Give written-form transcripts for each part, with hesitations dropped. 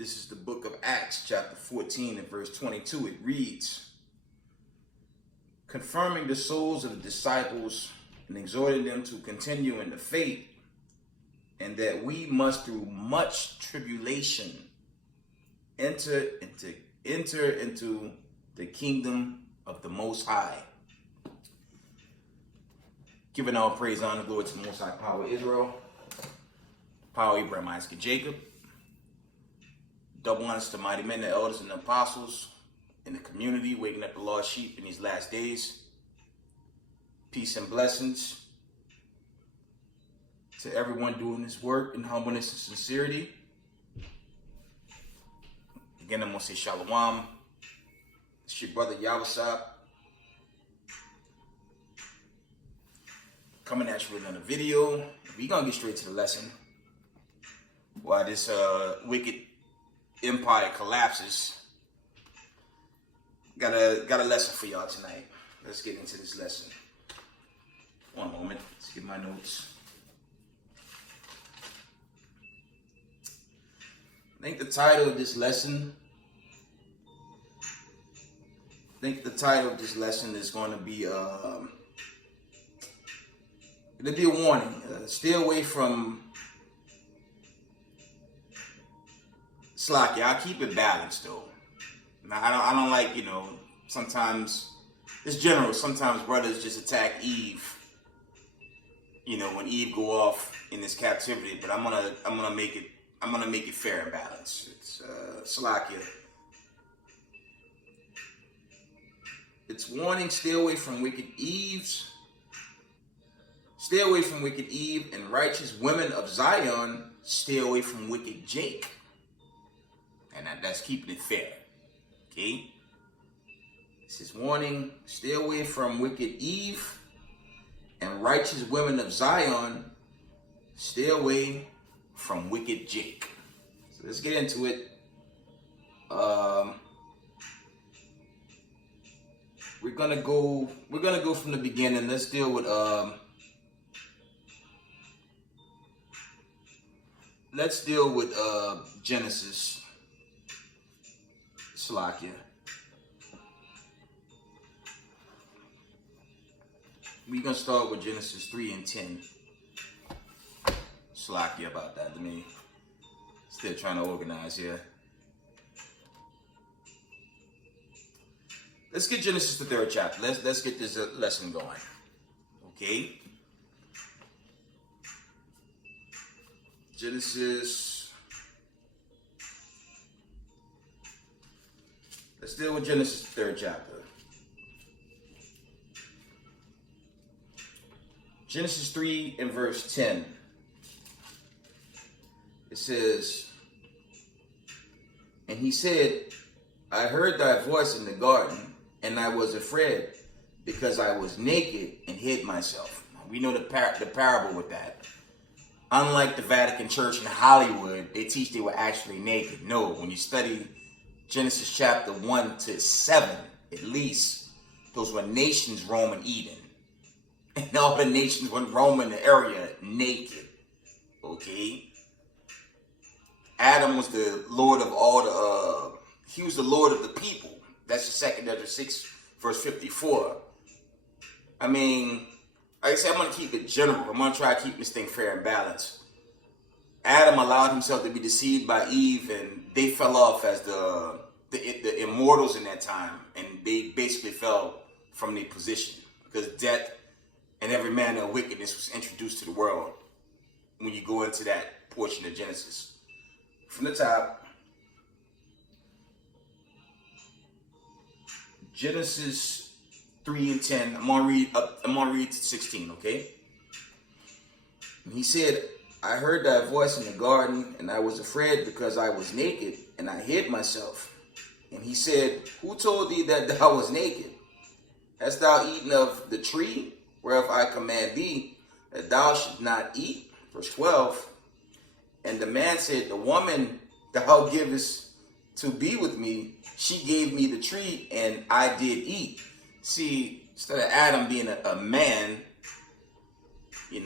This is the book of Acts, chapter 14 and verse 22. It reads, confirming the souls of the disciples and exhorting them to continue in the faith, and that we must through much tribulation enter into the kingdom of the Most High. Giving all praise, honor, glory to the Most High power of Israel, power of Abraham, Isaac, and Jacob. Double honors to mighty men, the elders, and the apostles in the community, waking up the lost sheep in these last days. Peace and blessings to everyone doing this work in humbleness and sincerity. Again, I'm going to say shalom. It's your brother Yawasab, coming at you with another video. We're going to get straight to the lesson. While this wicked empire collapses, got a lesson for y'all tonight. Let's get into this lesson. One moment, let's get my notes. I think the title of this lesson is going to be it'll be a warning. Stay away from slack. I'll keep it balanced though. I don't like, sometimes it's general. Sometimes brothers just attack Eve, when Eve go off in this captivity, but I'm gonna make it fair and balanced. It's Salakia. It's warning, stay away from wicked Eve, and righteous women of Zion, stay away from wicked Jake. And that's keeping it fair. Okay? This is warning, stay away from wicked Eve, and righteous women of Zion, stay away from wicked Jake. So let's get into it. We're gonna go from the beginning. Let's deal with Genesis. Slakia. We're gonna start with Genesis 3 and 10. Slakia about that. Let me still trying to organize here. Let's get Genesis the 3rd chapter. Let's get this lesson going. Okay? Genesis. Let's deal with Genesis the 3rd chapter. Genesis 3 and verse 10. It says, and he said, I heard thy voice in the garden, and I was afraid, because I was naked and hid myself. We know the parable with that. Unlike the Vatican Church in Hollywood, they teach they were actually naked. No, when you study Genesis chapter 1 to 7, at least, those were nations roaming Eden. And all the nations went roaming the area naked. Okay? Adam was the Lord of all he was the Lord of the people. That's the 2nd Ezra 6, verse 54. I mean, like I said, I'm going to keep it general. I'm going to try to keep this thing fair and balanced. Adam allowed himself to be deceived by Eve, and they fell off as the immortals in that time, and they basically fell from their position because death and every manner of wickedness was introduced to the world when you go into that portion of Genesis. From the top, Genesis 3 and 10. I'm gonna read to 16, okay? And he said, I heard thy voice in the garden, and I was afraid because I was naked, and I hid myself. And he said, who told thee that thou was naked? Hast thou eaten of the tree whereof I command thee that thou should not eat? Verse 12. And the man said, the woman thou givest to be with me, she gave me the tree, and I did eat. See, instead of Adam being a man, he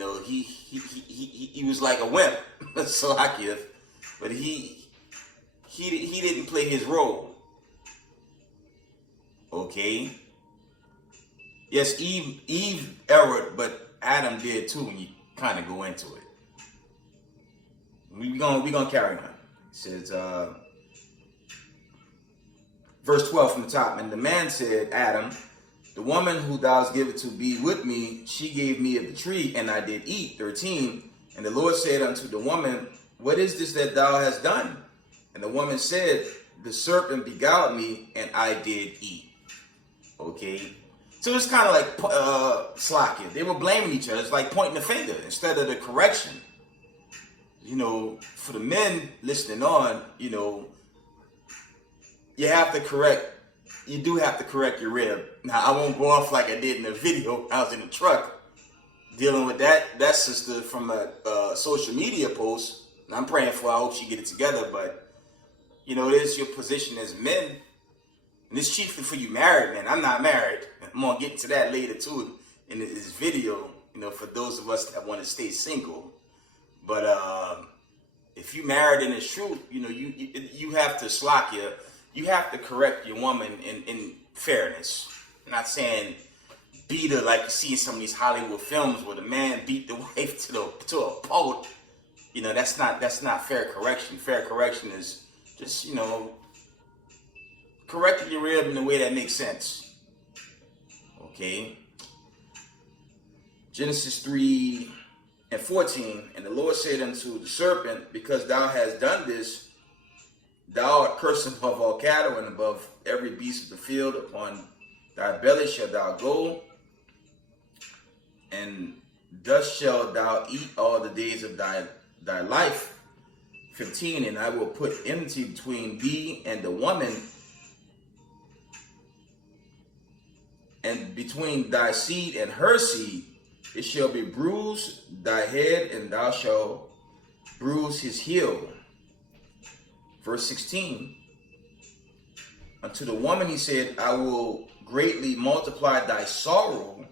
was like a wimp. So I give, but he he didn't play his role. Okay. Yes, Eve erred, but Adam did too when you kind of go into it. We're gonna carry on. It says verse 12 from the top, and the man said, Adam, the woman who thou hast given to be with me, she gave me of the tree, and I did eat. 13. And the Lord said unto the woman, what is this that thou hast done? And the woman said, the serpent beguiled me, and I did eat. Okay. So it's kind of like slacking. They were blaming each other. It's like pointing the finger instead of the correction. You know, for the men listening on, you know, you do have to correct your rib. Now, I won't go off like I did in the video. I was in the truck dealing with that sister from a social media post. And I'm praying for her. I hope she get it together. But, you know, it is your position as men. And it's chiefly for you married men. I'm not married. I'm going to get into that later, too, in this video, you know, for those of us that want to stay single. But if you married in the truth, you know, you have to you have to correct your woman in fairness. I'm not saying beat her like you see in some of these Hollywood films where the man beat the wife to a pulp. You know, that's not fair correction. Fair correction is just, you know, correcting your rib in a way that makes sense. Okay. Genesis 3:14, and the Lord said unto the serpent, because thou hast done this, thou art cursed above all cattle and above every beast of the field. Upon thy belly shalt thou go, and thus shalt thou eat all the days of thy life. 15, and I will put enmity between thee and the woman, and between thy seed and her seed. It shall be bruised thy head, and thou shalt bruise his heel. Verse 16. Unto the woman he said, I will greatly multiply thy sorrow,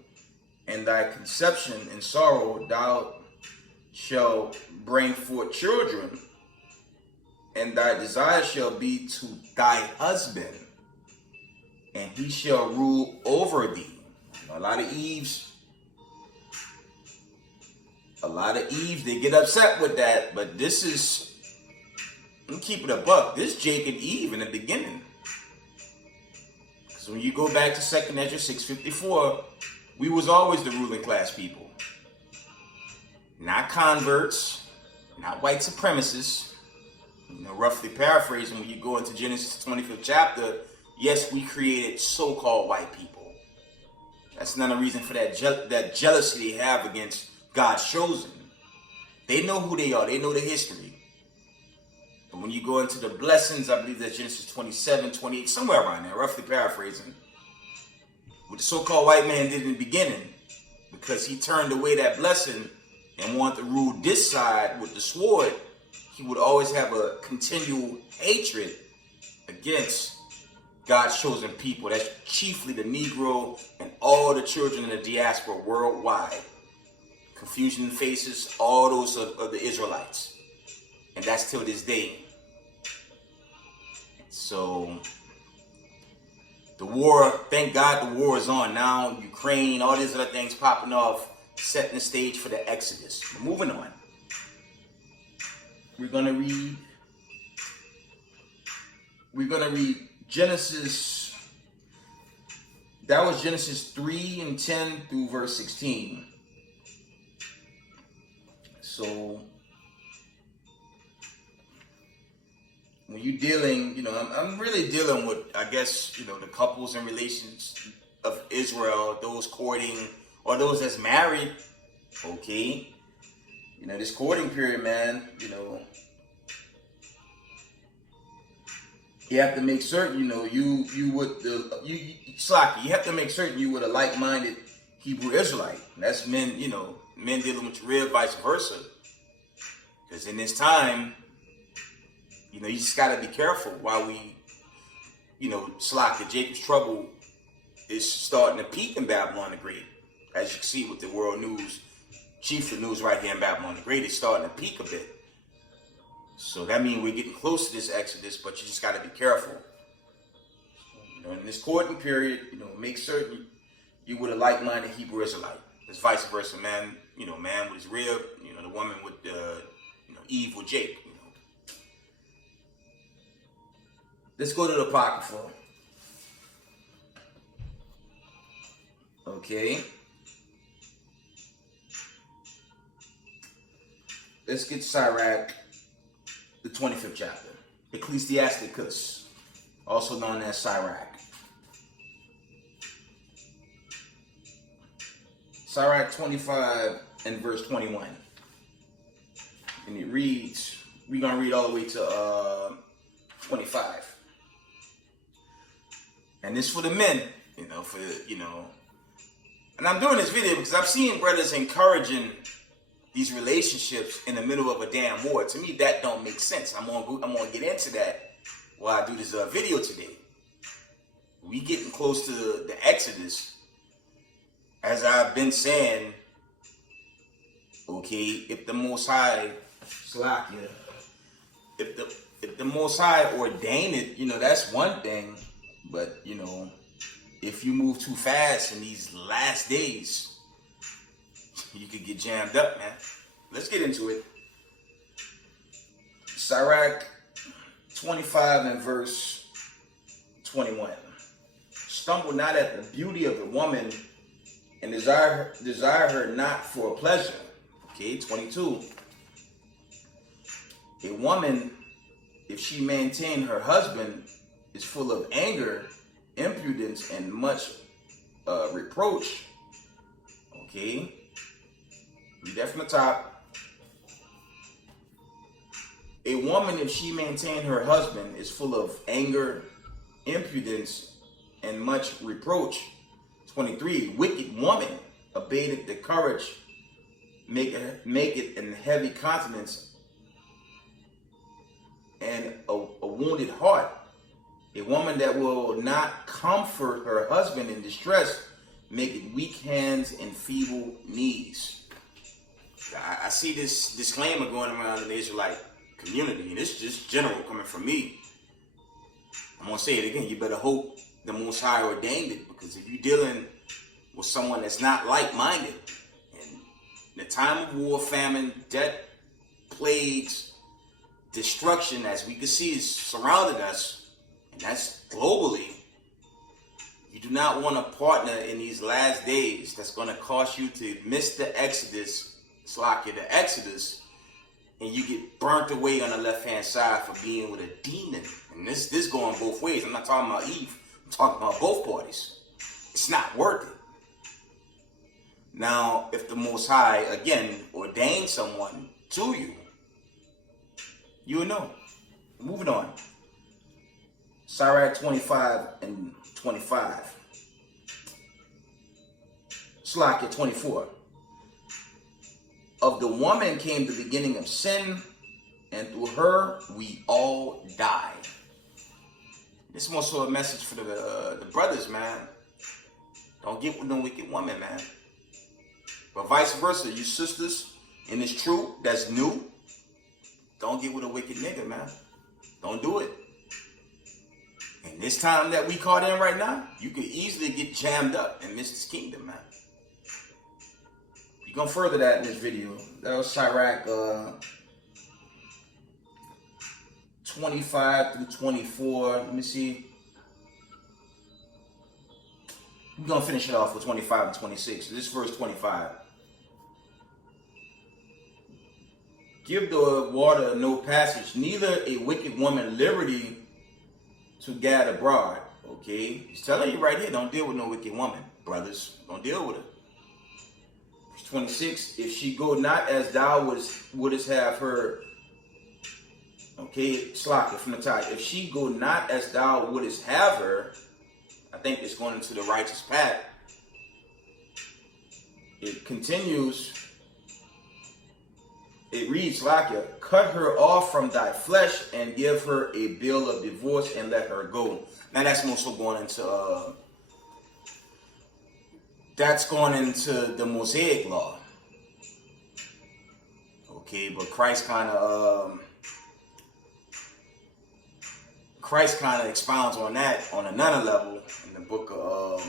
and thy conception in sorrow thou shalt bring forth children, and thy desire shall be to thy husband, and he shall rule over thee. A lot of Eves, they get upset with that, but this is, I'm keeping it a buck. This Jake and Eve in the beginning. Because when you go back to 2nd Ezra 6:54, we was always the ruling class people. Not converts, not white supremacists. You know, roughly paraphrasing, when you go into Genesis 25th chapter, yes, we created so-called white people. That's not a reason for that jealousy they have against God's chosen. They know who they are. They know the history. But when you go into the blessings, I believe that's Genesis 27, 28, somewhere around there, roughly paraphrasing, what the so-called white man did in the beginning, because he turned away that blessing and wanted to rule this side with the sword, he would always have a continual hatred against God's chosen people. That's chiefly the Negro and all the children in the diaspora worldwide. Confusion faces all those of the Israelites. And that's till this day. So the war, thank God the war is on now. Ukraine, all these other things popping off, setting the stage for the Exodus. Moving on. We're going to read Genesis. That was Genesis 3:10 through verse 16. So when you're dealing, you know, I'm really dealing with, I guess, you know, the couples and relations of Israel, those courting or those that's married. Okay. You know, this courting period, man, you know, you have to make certain, you know, you have to make certain you with a like-minded Hebrew Israelite. And that's men, you know, men dealing with your rib, vice versa. Because in this time, you know, you just got to be careful while we, you know, Jacob's trouble is starting to peak in Babylon the Great. As you can see with the world news, chiefly news right here in Babylon the Great is starting to peak a bit. So that means we're getting close to this Exodus, but you just got to be careful. In this courting period, make certain you with a like-minded Hebrew Israelite. It's vice versa, man. Man with his rib, the woman with Eve with Jake. Let's go to the Apocrypha. Okay. Let's get Sirach, the 25th chapter. Ecclesiasticus, also known as Sirach. Sirach 25 and verse 21. And it reads, we're going to read all the way to 25. And this for the men, and I'm doing this video because I've seen brothers encouraging these relationships in the middle of a damn war. To me, that don't make sense. I'm gonna get into that while I do this video today. We getting close to the Exodus. As I've been saying, okay, if the Most High, if the Most High ordained it, that's one thing. But, if you move too fast in these last days, you could get jammed up, man. Let's get into it. Sirach 25 and verse 21. Stumble not at the beauty of the woman, and desire her not for pleasure. Okay, 22. A woman, if she maintain her husband, is full of anger, impudence, and much reproach. Okay, read that from the top. A woman, if she maintain her husband, is full of anger, impudence, and much reproach. 23. Wicked woman abated the courage, make it in heavy countenance, and a wounded heart. A woman that will not comfort her husband in distress, make it weak hands and feeble knees. I see this disclaimer going around in the Israelite community, and it's just general coming from me. I'm going to say it again. You better hope the Most High ordained it, because if you're dealing with someone that's not like-minded, and in the time of war, famine, death, plagues, destruction, as we can see, is surrounding us, and that's globally. You do not want a partner in these last days that's going to cause you to miss the Exodus, the Exodus, and you get burnt away on the left-hand side for being with a demon. And this going both ways. I'm not talking about Eve. I'm talking about both parties. It's not worth it. Now, if the Most High, again, ordained someone to you, you will know. Moving on. Sirach 25 and 25. Slack at 24. Of the woman came the beginning of sin, and through her we all die. This is also a message for the brothers, man. Don't get with no wicked woman, man. But vice versa, you sisters, and it's true, that's new. Don't get with a wicked nigga, man. Don't do it. And this time that we caught in right now, you could easily get jammed up and miss this kingdom, man. You're going to further that in this video. That was Sirach 25 through 24. Let me see. We're going to finish it off with 25 and 26. This is verse 25. Give the water no passage, neither a wicked woman liberty to gad abroad. Okay? He's telling you right here, don't deal with no wicked woman, brothers. Don't deal with her. Verse 26, if she go not as thou wouldest have her. Okay, slack it from the top. If she go not as thou wouldest have her, I think it's going into the righteous path. It continues. It reads like it, cut her off from thy flesh and give her a bill of divorce and let her go. Now that's also going into the Mosaic law. Okay, but Christ kind of Christ kind of expounds on that on another level in the book of,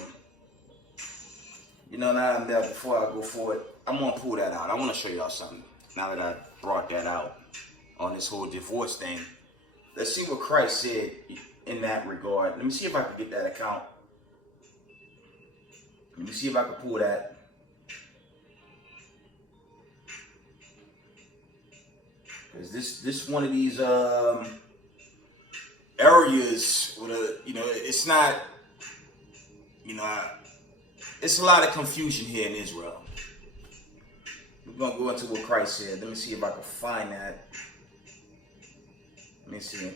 now before I go forward, I'm going to pull that out. I want to show y'all something now that I brought that out on this whole divorce thing. Let's see what Christ said in that regard. Let me see if I can get that account. Let me see if I can pull that. Because this one of these areas with it's not, it's a lot of confusion here in Israel. We're going to go into what Christ said. Let me see if I can find that. Let me see.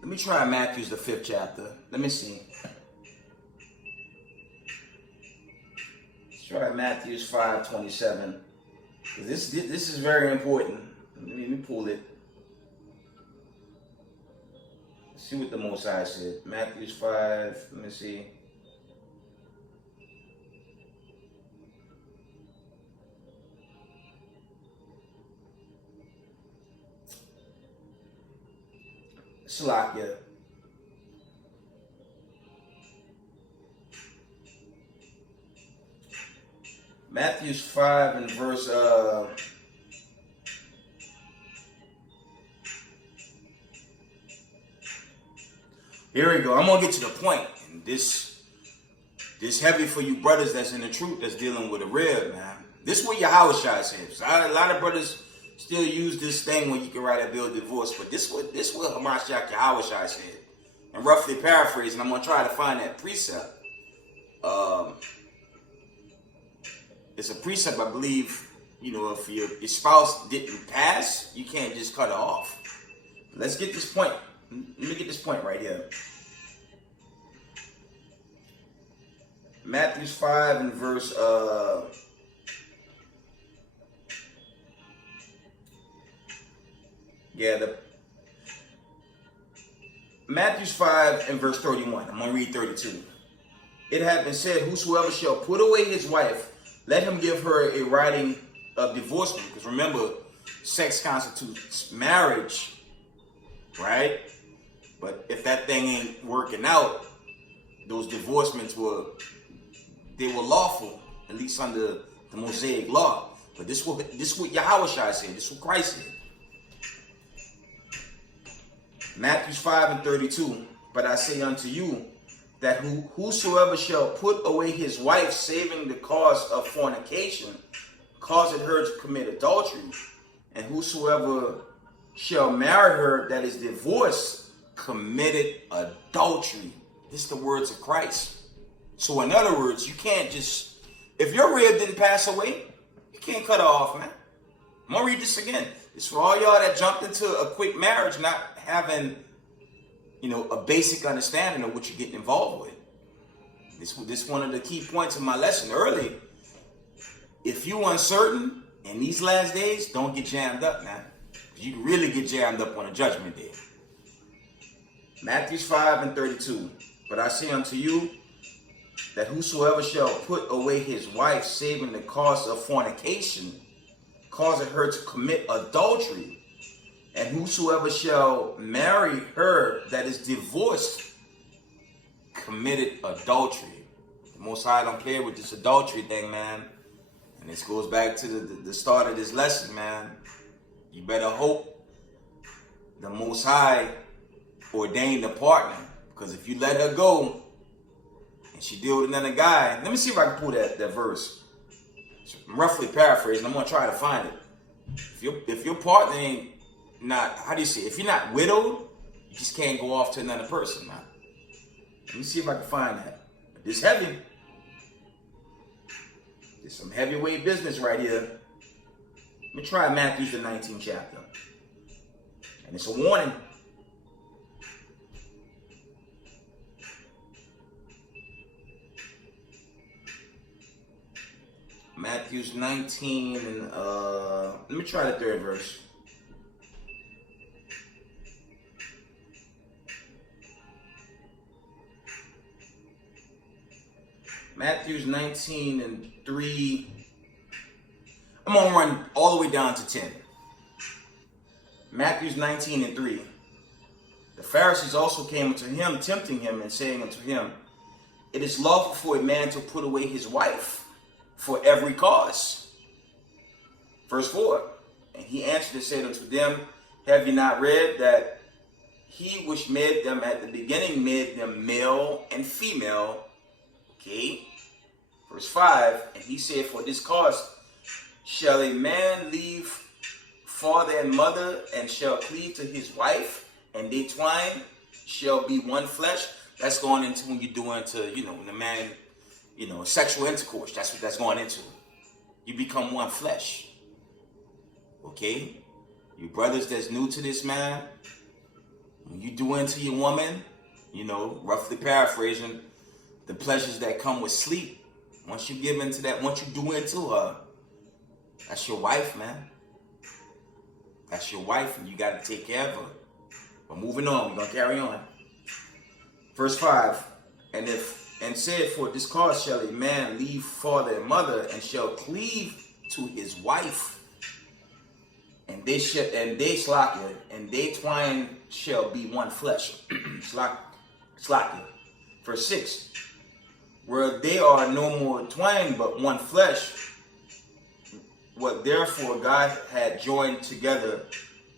Let me try Matthew's, the 5th chapter. Let me see. Let's try Matthew's 5:27. This is very important. Let me pull it. Let's see what the Most High said. Matthew's 5. Let me see. Slakia. Matthew's 5 and verse here we go. I'm gonna get to the point. And this heavy for you brothers that's in the truth, that's dealing with a rib, man. This is what Yahushua says. A lot of brothers still use this thing when you can write a bill of divorce, but this what Hamashiach Yahushua said. And roughly paraphrasing, I'm gonna try to find that precept. It's a precept, I believe, if your spouse didn't pass, you can't just cut it off. Let's get this point. Let me get this point right here. Matthew 5 and verse Matthew 5 and verse 31. I'm going to read 32. It had been said, whosoever shall put away his wife, let him give her a writing of divorcement. Because remember, sex constitutes marriage, right? But if that thing ain't working out, those divorcements were lawful, at least under the Mosaic law. But this is what Yahushua said. This is what Christ said. Matthew 5 and 32. But I say unto you, that whosoever shall put away his wife, saving the cause of fornication, causeth her to commit adultery. And whosoever shall marry her that is divorced, committed adultery. This is the words of Christ. So in other words, you can't just, if your rib didn't pass away, you can't cut her off, man. I'm going to read this again. It's for all y'all that jumped into a quick marriage, not having a basic understanding of what you're getting involved with. This one of the key points of my lesson early. If you uncertain in these last days, don't get jammed up, man. You can really get jammed up on a judgment day. Matthew 5 and 32. But I say unto you, that whosoever shall put away his wife, saving the cause of fornication, causeth her to commit adultery. And whosoever shall marry her that is divorced, committed adultery. The Most High don't play with this adultery thing, man. And this goes back to the start of this lesson, man. You better hope the Most High ordained a partner. Because if you let her go, and she deal with another guy, let me see if I can pull that verse. I'm roughly paraphrasing. I'm going to try to find it. If your partner ain't not, how do you say, if you're not widowed, you just can't go off to another person, man. Let me see if I can find that. But this heavy. There's some heavyweight business right here. Let me try Matthew's, the 19th chapter. And it's a warning. Matthew's 19 and let me try the 3rd verse. Matthew's 19 and 3. I'm I'm going to run all the way down to 10. Matthew 19:3. The Pharisees also came unto him, tempting him, and saying unto him, it is lawful for a man to put away his wife for every cause. Verse 4. And he answered and said unto them, have you not read that he which made them at the beginning made them male and female? Okay. Verse 5. And he said, for this cause shall a man leave father and mother, and shall cleave to his wife, and they twine shall be one flesh. That's going into when you're doing to, the man, sexual intercourse. That's what that's going into. You become one flesh. Okay? You brothers that's new to this, man, when you do into your woman, roughly paraphrasing, the pleasures that come with sleep, once you give into that, once you do into her, that's your wife, man. That's your wife, and you got to take care of her. But moving on, we're going to carry on. Verse 5, and said, for this cause shall a man leave father and mother, and shall cleave to his wife, and they slacken, and they twine shall be one flesh. Slacken. Verse 6, where they are no more twined but one flesh, what therefore God had joined together,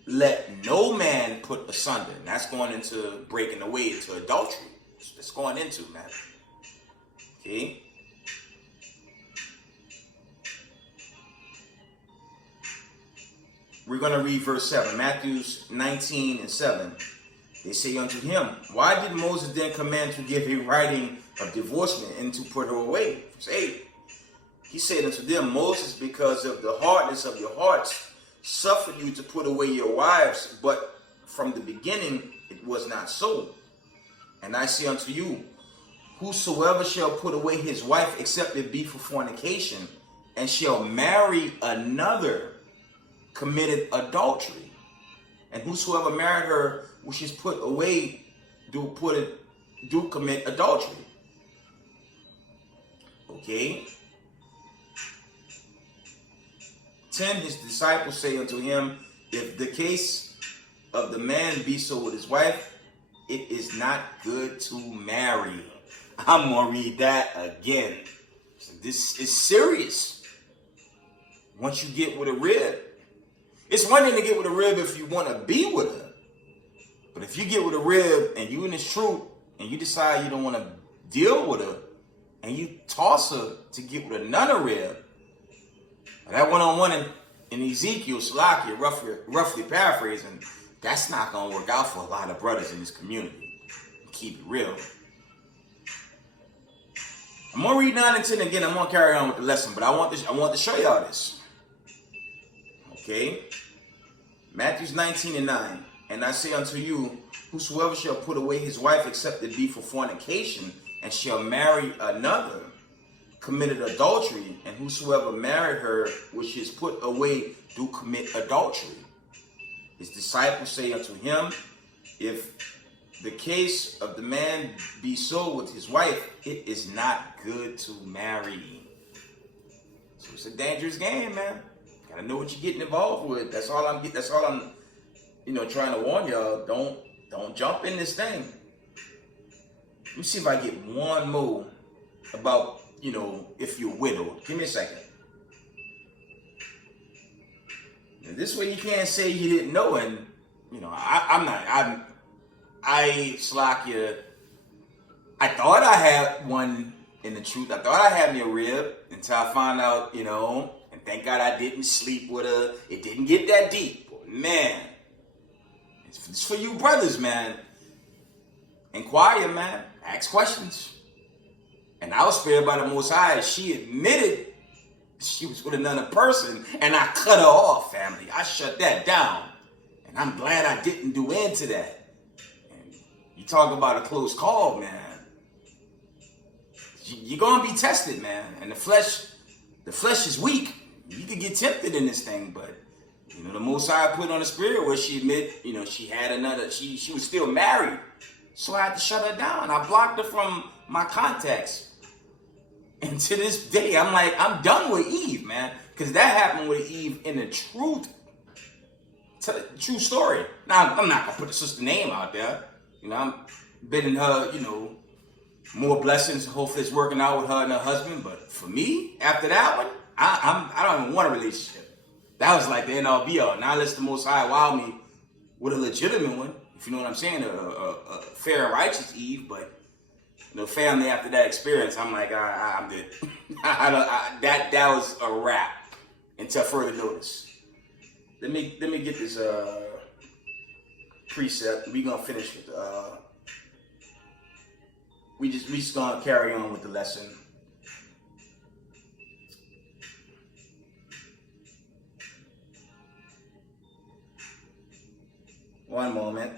let no man put asunder. And that's going into breaking away into adultery. That's going into, man. Okay. We're going to read verse 7. Matthew 19:7. They say unto him, why did Moses then command to give a writing of divorcement and to put her away? Verse 8. He said unto them, Moses, because of the hardness of your hearts, suffered you to put away your wives, but from the beginning it was not so. And I say unto you, whosoever shall put away his wife, except it be for fornication, and shall marry another, committed adultery. And whosoever married her, which is put away, do commit adultery. Okay. 10, his disciples say unto him, if the case of the man be so with his wife, it is not good to marry. I'm going to read that again. This is serious. Once you get with a rib, it's one thing to get with a rib if you want to be with her. But if you get with a rib and you in this truth and you decide you don't want to deal with her and you toss her to get with another rib, that one-on-one in Ezekiel, Salakia, roughly paraphrasing, that's not going to work out for a lot of brothers in this community. Keep it real. I'm going to read 9 and 10 again. I'm going to carry on with the lesson, but I want to show y'all this. Okay? Matthew 19:9. And I say unto you, whosoever shall put away his wife, except it be for fornication, and shall marry another, committed adultery, and whosoever married her, which is put away, do commit adultery. His disciples say unto him, if the case of the man be so with his wife, it is not good to marry. So it's a dangerous game, man. Gotta know what you're getting involved with. That's all I'm trying to warn y'all. Don't jump in this thing. Let me see if I get one more about, if you're widowed. Give me a second. And this way you can't say you didn't know, and slack you. I thought I had one in the truth. I thought I had me a rib until I found out, and thank God I didn't sleep with her. It didn't get that deep. But man, it's for you brothers, man. Inquire, man. Ask questions. And I was spared by the Most High. She admitted she was with another person, and I cut her off, family. I shut that down. And I'm glad I didn't do into that. And you talk about a close call, man. You're going to be tested, man. And the flesh is weak. You could get tempted in this thing, but the Most High put on the spirit where she admit, she had another, she was still married. So I had to shut her down. I blocked her from my contacts. And to this day, I'm done with Eve, man. Because that happened with Eve in the true story. Now, I'm not going to put the sister name out there. You know, I'm bidding her, you know, more blessings. Hopefully it's working out with her and her husband. But for me, after that one, I don't even want a relationship. That was like the end all be all. Now let's the Most High wow me with a legitimate one, if you know what I'm saying, a fair and righteous Eve. But the family after that experience, I'm like, I'm good. That was a wrap until further notice. Let me get this precept. We gonna finish with we just gonna carry on with the lesson. One moment.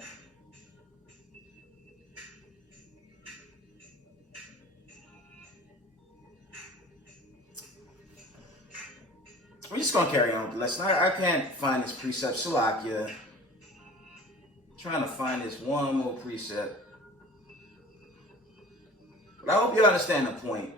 We're just gonna carry on with the lesson. I can't find this precept. Salakia. Trying to find this one more precept. But I hope you understand the point.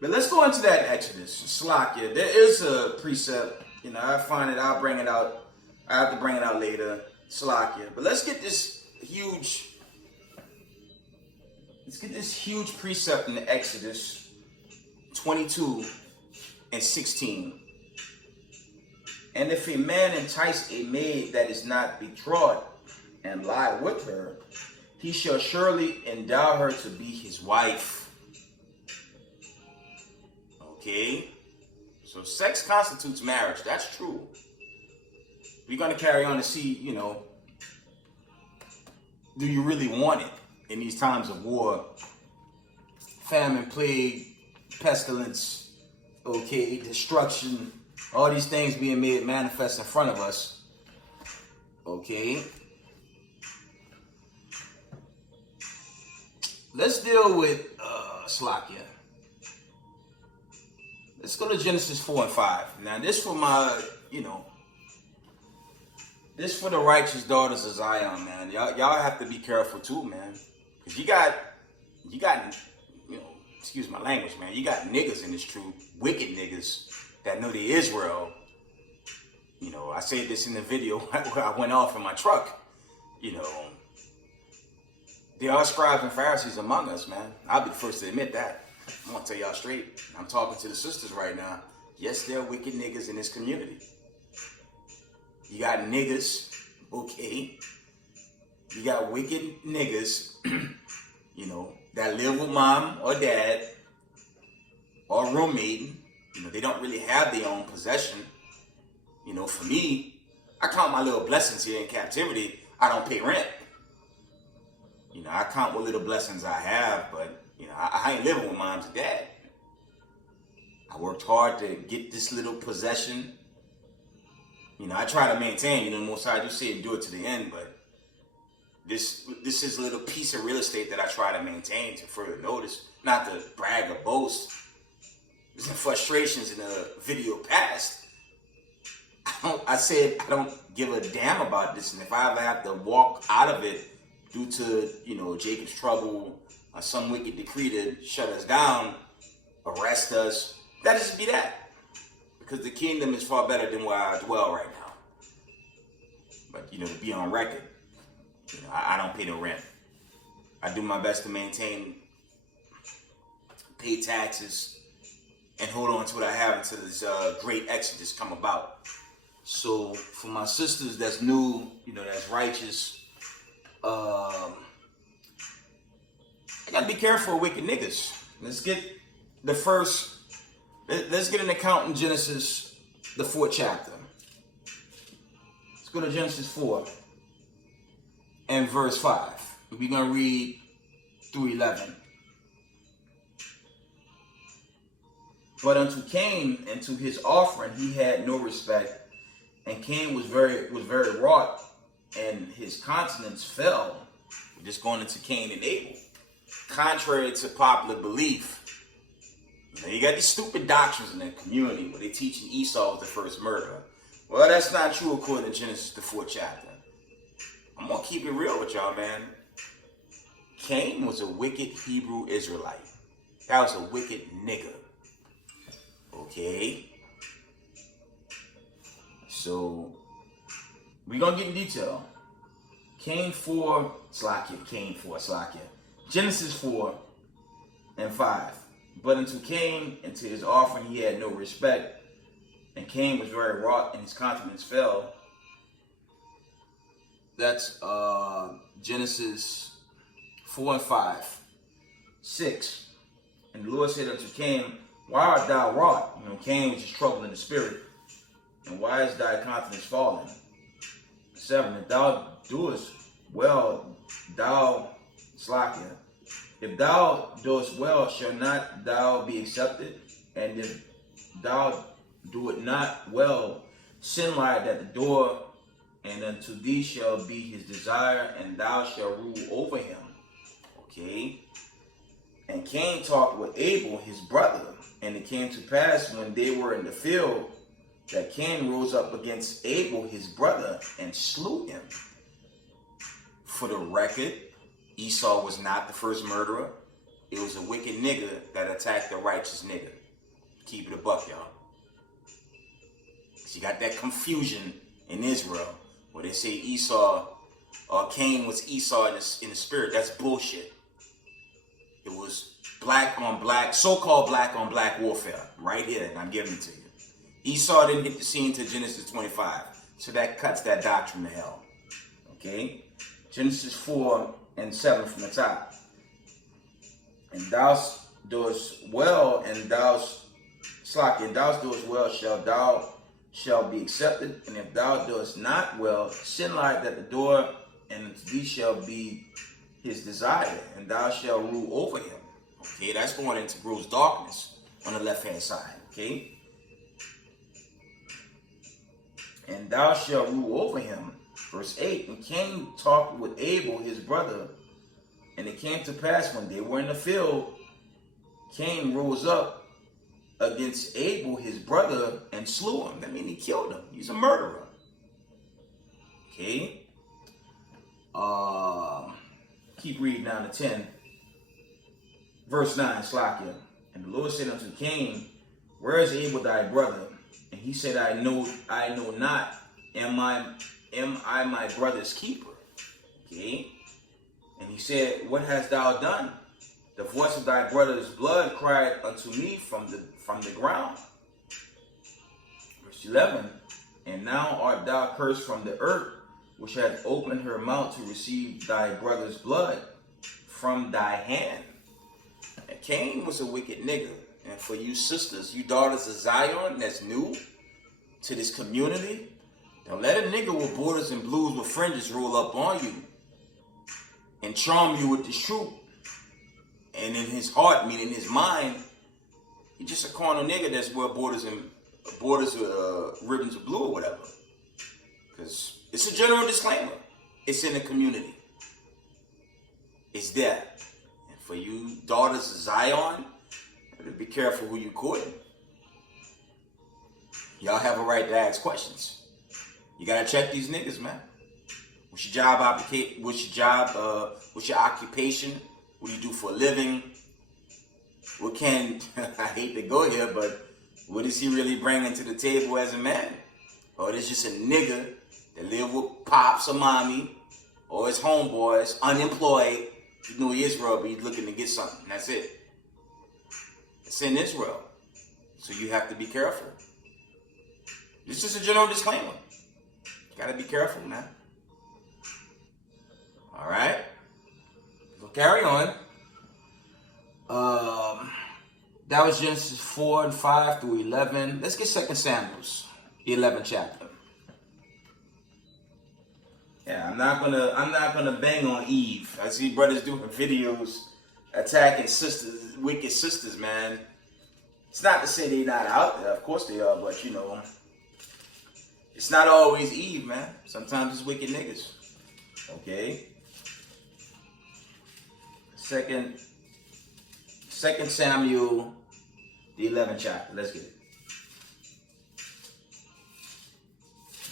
But let's go into that Exodus. Salakia. There is a precept. You know, I find it. I'll bring it out. I have to bring it out later. Salakia. But let's get this huge. Let's get this huge precept in the Exodus 22 and 16. And if a man entice a maid that is not betrothed and lie with her, he shall surely endow her to be his wife. Okay? So sex constitutes marriage. That's true. We're going to carry on to see, you know, do you really want it in these times of war? Famine, plague, pestilence, okay, destruction, all these things being made manifest in front of us. Okay. Let's deal with Slakia. Let's go to Genesis 4 and 5. Now this for my, you know, this for the righteous daughters of Zion, man. Y'all have to be careful too, man. Because you got, you know, excuse my language, man. You got niggas in this truth, wicked niggas that know the Israel. You know, I said this in the video where I went off in my truck. You know, there are scribes and Pharisees among us, man. I'll be the first to admit that. I'm gonna tell y'all straight. I'm talking to the sisters right now. Yes, there are wicked niggas in this community. You got niggas, okay. You got wicked niggas, you know, that live with mom or dad or roommate. You know, they don't really have their own possession. You know, for me, I count my little blessings here in captivity. I don't pay rent. You know, I count what little blessings I have, but, you know, I ain't living with moms and dad. I worked hard to get this little possession. You know, I try to maintain, you know, most I do say and do it to the end, but this is a little piece of real estate that I try to maintain to further notice, not to brag or boast. There's some frustrations in the video past. I said I don't give a damn about this, and if I ever have to walk out of it due to, you know, Jacob's trouble or some wicked decree to shut us down, arrest us, that just be that. Because the kingdom is far better than where I dwell right now. But, you know, to be on record, you know, I don't pay no rent. I do my best to maintain, pay taxes, and hold on to what I have until this great exodus come about. So for my sisters that's new, you know, that's righteous, I gotta be careful with wicked niggas. Let's get an account in Genesis, the 4th chapter. Let's go to Genesis 4 and verse 5. We're gonna read through 11. But unto Cain and to his offering he had no respect, and Cain was very wroth, and his countenance fell. We're just going into Cain and Abel. Contrary to popular belief, you know, you got these stupid doctrines in the community where they teaching Esau was the first murderer. Well, that's not true according to Genesis, the 4th chapter. I'm gonna keep it real with y'all, man. Cain was a wicked Hebrew Israelite. That was a wicked nigga. Okay? So, we're going to get in detail. Cain 4, Slakia. Genesis 4 and 5. But unto Cain and to his offering he had no respect, and Cain was very wroth, and his countenance fell. That's Genesis 4 and 5. 6. And the Lord said unto Cain, why art thou wroth? Cain was just troubled in the spirit. And why is thy countenance fallen? 7. If thou doest well, if thou doest well, shall not thou be accepted? And if thou do it not well, sin lieth at the door, and unto thee shall be his desire, and thou shalt rule over him. Okay? And Cain talked with Abel, his brother, and it came to pass when they were in the field, that Cain rose up against Abel, his brother, and slew him. For the record, Esau was not the first murderer. It was a wicked nigga that attacked a righteous nigga. Keep it a buck, y'all. You got that confusion in Israel where they say Cain was Esau in the spirit. That's bullshit. It was black on black, so-called black on black warfare. Right here, and I'm giving it to you. Esau didn't hit the scene till Genesis 25. So that cuts that doctrine to hell. Okay? Genesis 4 and 7 from the top. And thou doest well, and thou doest well, shall be accepted. And if thou doest not well, sin lieth at the door, and unto thee shall be his desire, and thou shalt rule over him. Okay, that's going into gross darkness on the left-hand side. Okay? And thou shalt rule over him. Verse 8, and Cain talked with Abel, his brother, and it came to pass when they were in the field, Cain rose up against Abel, his brother, and slew him. That means he killed him. He's a murderer. Okay? Keep reading down to 10. Verse 9, Slakia. And the Lord said unto Cain, where is Abel thy brother? And he said, I know not. Am I my brother's keeper? Okay. And he said, what hast thou done? The voice of thy brother's blood cried unto me from the ground. Verse 11. And now art thou cursed from the earth, which hath opened her mouth to receive thy brother's blood from thy hand. And Cain was a wicked nigga. And for you sisters, you daughters of Zion that's new to this community, don't let a nigga with borders and blues with fringes roll up on you and charm you with the truth. And in his heart, meaning his mind, he's just a carnal nigga that's wear borders ribbons of blue or whatever. Because it's a general disclaimer. It's in the community. It's there. And for you daughters of Zion, be careful who you courting. Y'all have a right to ask questions. You gotta check these niggas, man. What's your job? What's your occupation? What do you do for a living? What can I hate to go here, but what is he really bringing to the table as a man? Or is just a nigga that live with pops or mommy or his homeboys, unemployed. You know he Israel, but he's looking to get something. That's it. It's in Israel. So you have to be careful. This is a general disclaimer. You gotta be careful, man. Alright? So carry on. That was Genesis 4 and 5 through 11. Let's get 2 Samuel's, the 11th chapter. Yeah, I'm not gonna bang on Eve. I see brothers doing videos attacking sisters, wicked sisters, man. It's not to say they're not out there. Of course they are, but you know, it's not always Eve, man. Sometimes it's wicked niggas. Okay. Second Samuel, the 11th chapter. Let's get it.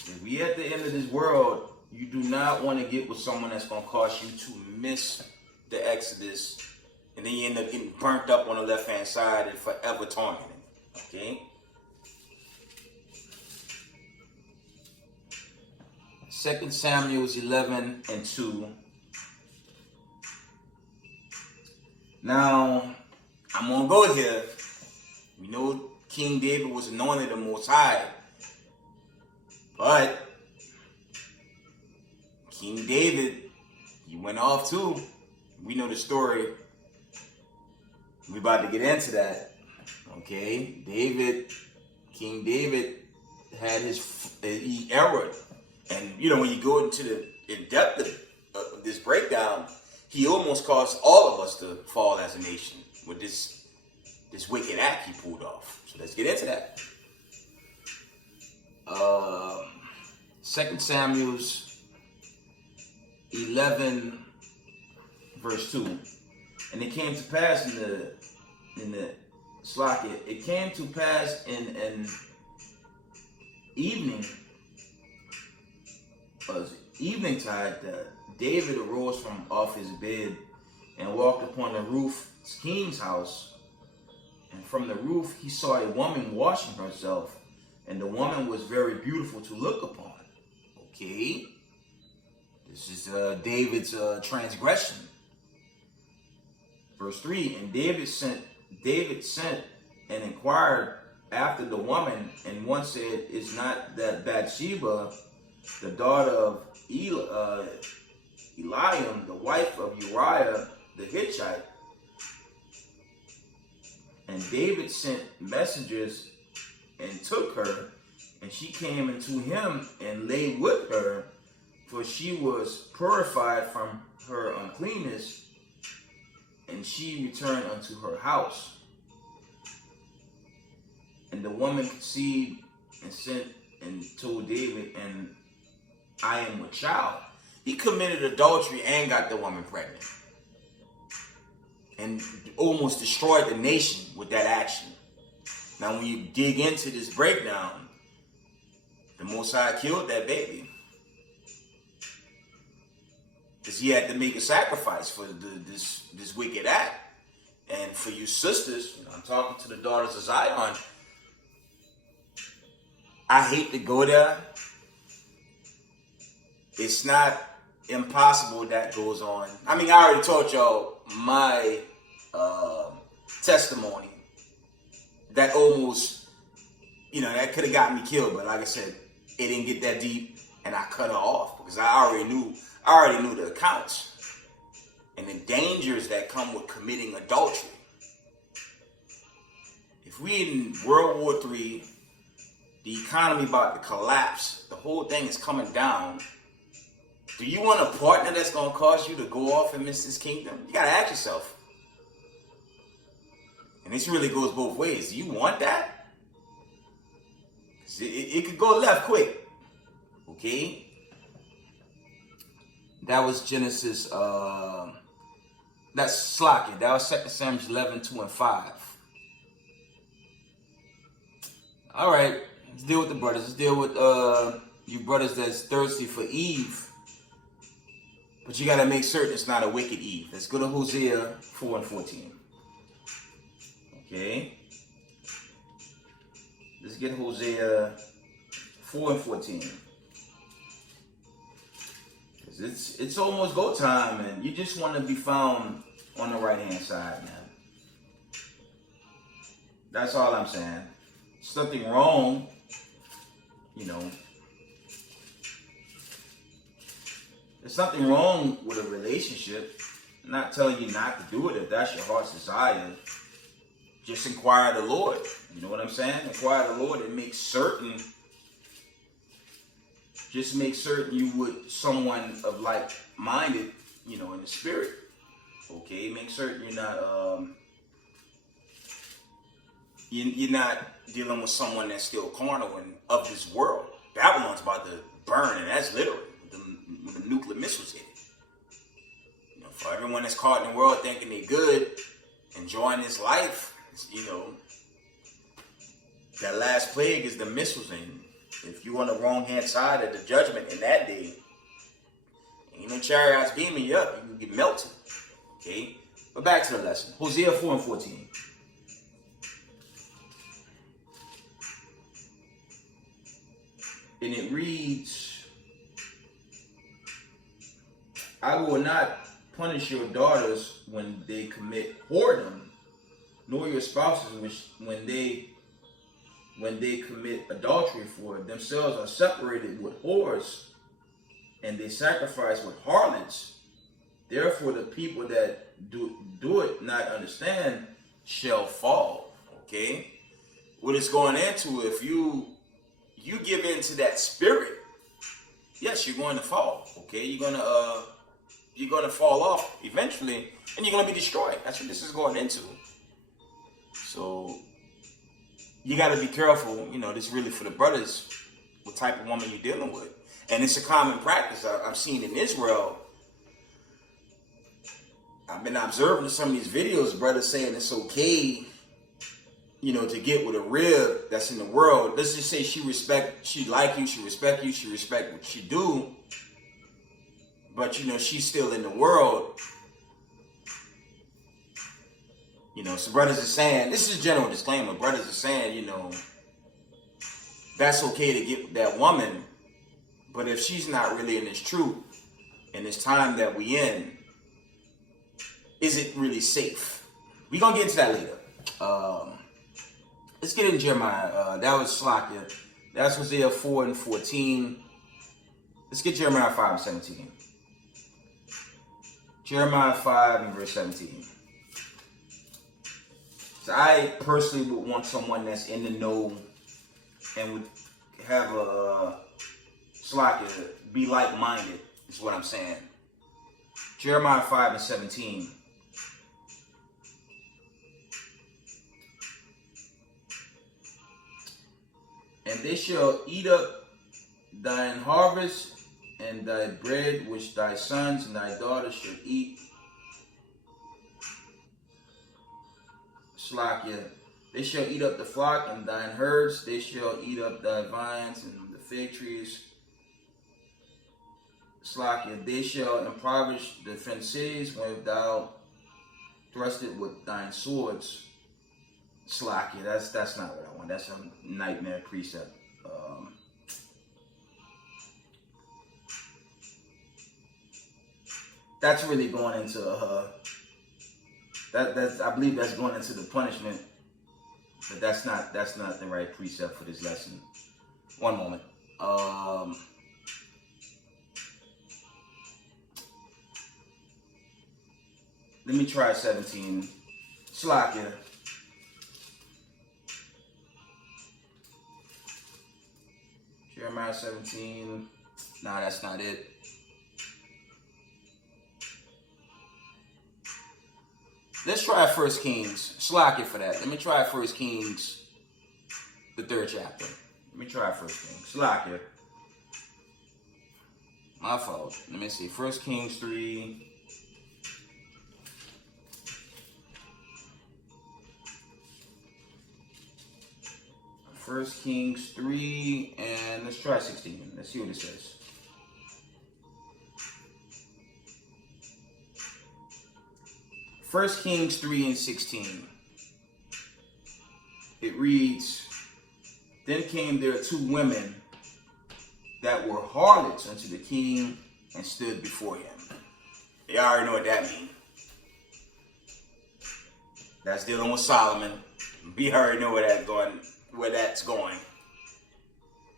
If we at the end of this world, you do not want to get with someone that's going to cause you to miss the Exodus, and then you end up getting burnt up on the left-hand side and forever tormented. Okay? 2 Samuel 11:2. Now, I'm going to go here. We know King David was anointed the Most High. But King David, he went off too. We know the story. We're about to get into that. Okay? King David had he erred. And, when you go into the in-depth of this breakdown, he almost caused all of us to fall as a nation with this wicked act he pulled off. So let's get into that. 2 Samuel 11:2. And it came to pass in the Slakia, it came to pass in an eventide that David arose from off his bed and walked upon the roof of the king's house. And from the roof he saw a woman washing herself, and the woman was very beautiful to look upon. Okay, this is David's transgression. Verse 3, and David sent and inquired after the woman, and one said, is not that Bathsheba, the daughter of Eliam, the wife of Uriah the Hittite? And David sent messengers and took her, and she came unto him and lay with her, for she was purified from her uncleanness, and she returned unto her house. And the woman conceived and sent and told David, and I am with child. He committed adultery and got the woman pregnant, and almost destroyed the nation with that action. Now, when you dig into this breakdown, the Most High killed that baby because he had to make a sacrifice for this wicked act. And for you sisters, I'm talking to the daughters of Zion, I hate to go there. It's not impossible that goes on. I mean, I already told y'all my testimony. That almost, that could have got me killed. But like I said, it didn't get that deep, and I cut her off because I already knew the accounts and the dangers that come with committing adultery. If we in World War III, the economy about to collapse, the whole thing is coming down. Do you want a partner that's going to cause you to go off and miss this kingdom? You got to ask yourself. And this really goes both ways. Do you want that? It could go left quick. Okay? That was Genesis, that's Slakia. That was 2 Samuel 11:2-5. All right, let's deal with the brothers. Let's deal with you brothers that's thirsty for Eve. But you got to make certain it's not a wicked Eve. Let's go to Hosea 4:14. Okay. Let's get Hosea 4:14. It's almost go time, and you just want to be found on the right-hand side, man. That's all I'm saying. There's nothing wrong, There's nothing wrong with a relationship. I'm not telling you not to do it if that's your heart's desire. Just inquire the Lord. You know what I'm saying? Inquire the Lord and make certain you with someone of like-minded, in the spirit. Okay? Make certain you're not you're not dealing with someone that's still carnal and of this world. Babylon's about to burn, and that's literally when the nuclear missiles hit it. For everyone that's caught in the world thinking they're good, enjoying this life, that last plague is the missiles. And if you're on the wrong hand side of the judgment in that day, ain't no chariots beaming you up. You can get melted. Okay? But back to the lesson. Hosea 4 and 14. And it reads, I will not punish your daughters when they commit whoredom, nor your spouses when they commit adultery, for themselves are separated with whores, and they sacrifice with harlots. Therefore the people that do it not understand shall fall. Okay? What it's going into, if you give in to that spirit, yes, you're going to fall. Okay? You're gonna fall off eventually, and you're gonna be destroyed. That's what this is going into. So you got to be careful. This is really for the brothers, what type of woman you're dealing with. And it's a common practice I've seen in Israel. I've been observing some of these videos, brothers saying it's okay, to get with a rib that's in the world. Let's just say she like you, she respect you, she respect what you do. But, she's still in the world. So brothers are saying, this is a general disclaimer, brothers are saying, that's okay to get with that woman. But if she's not really in this truth, in this time that we in, is it really safe? We're going to get into that later. Let's get into Jeremiah. That was Slakia. That's Hosea 4 and 14. Let's get Jeremiah 5 and 17. Jeremiah 5 and verse 17. So I personally would want someone that's in the know and would have a Slakia, be like-minded, is what I'm saying. Jeremiah 5 and 17. And they shall eat up thine harvest and thy bread which thy sons and thy daughters shall eat. Slakia. They shall eat up the flock and thine herds. They shall eat up thy vines and the fig trees. Slakia. They shall impoverish the fenced cities when thou thrustest with thine swords. Slakia. That's not what I want. That's a nightmare precept. That's really going into I believe that's going into the punishment, but that's not the right precept for this lesson. One moment. Let me try 17. Slakia. Jeremiah 17. Nah, that's not it. Let's try 1 Kings. Slakia for that. Let me try 1 Kings, the 3rd chapter. Let me try 1 Kings. Slakia. My fault. Let me see. 1 Kings 3. First Kings 3, and let's try 16. Let's see what it says. First Kings 3 and 16. It reads, Then came there 2 women that were harlots unto the king and stood before him. You already know what that means. That's dealing with Solomon. We already know where that's going.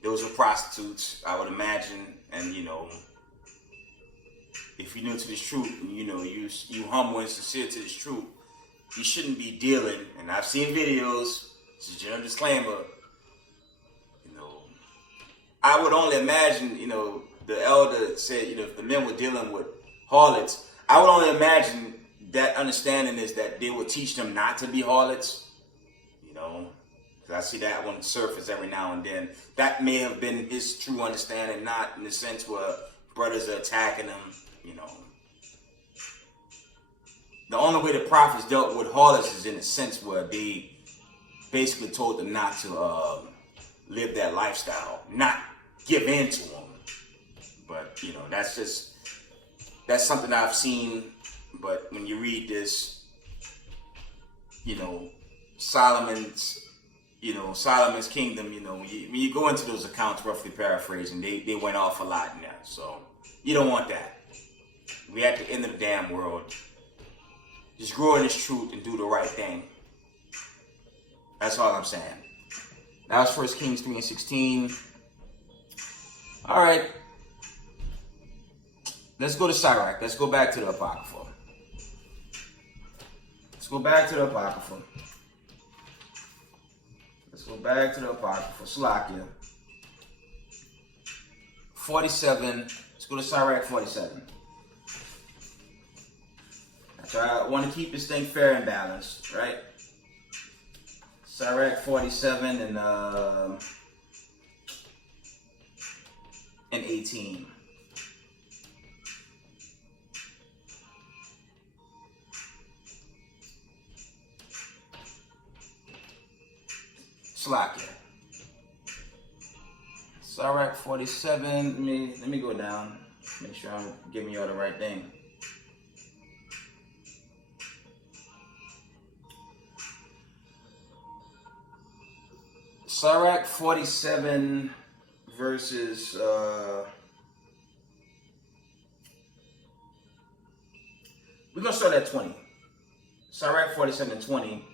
Those were prostitutes, I would imagine, and if you're new to this truth, you humble and sincere to this truth, you shouldn't be dealing. And I've seen videos. This is a general disclaimer. I would only imagine, the elder said, if the men were dealing with harlots, I would only imagine that understanding is that they would teach them not to be harlots. Because I see that one surface every now and then. That may have been his true understanding, not in the sense where brothers are attacking them. The only way the prophets dealt with harlots is in a sense where they basically told them not to live that lifestyle, not give in to them. But that's something I've seen But when you read this, Solomon's kingdom, when you go into those accounts, roughly paraphrasing, they went off a lot in there. So you don't want that. We at the end of the damn world. Just grow in this truth and do the right thing. That's all I'm saying. That was 1 Kings 3:16. All right. Let's go to Sirach. Let's go back to the Apocrypha. Slakia. 47. Let's go to Sirach 47. I want to keep this thing fair and balanced, right? Sirach 47 and 18. Slakia. Sirach 47. Let me go down. Make sure I'm giving y'all the right thing. Sirach 47 verses we're gonna start at 20. Sirach 47 and 20.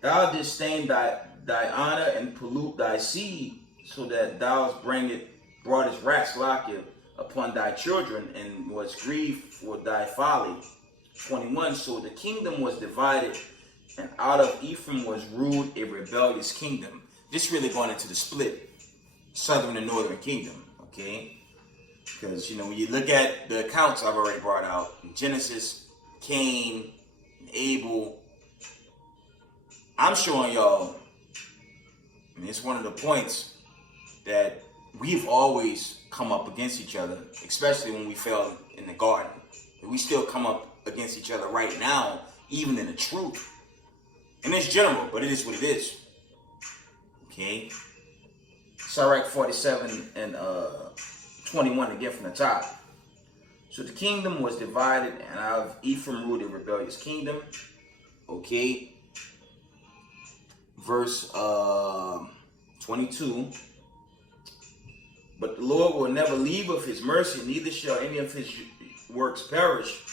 Thou didst stain thy honor and pollute thy seed, so that thou broughtest wrath, Slakia, upon thy children, and was grieved for thy folly. 21. So the kingdom was divided, and out of Ephraim was ruled a rebellious kingdom. This really going into the split, southern and northern kingdom, okay? Because, when you look at the accounts I've already brought out, in Genesis, Cain, and Abel, I'm showing y'all, and it's one of the points that we've always come up against each other, especially when we fell in the garden. We still come up against each other right now, even in the truth. And it's general, but it is what it is. Okay? Sirach 47 and 21 again from the top. So the kingdom was divided, and out of Ephraim ruled a rebellious kingdom. Okay? Verse 22. But the Lord will never leave of his mercy, neither shall any of his works perish.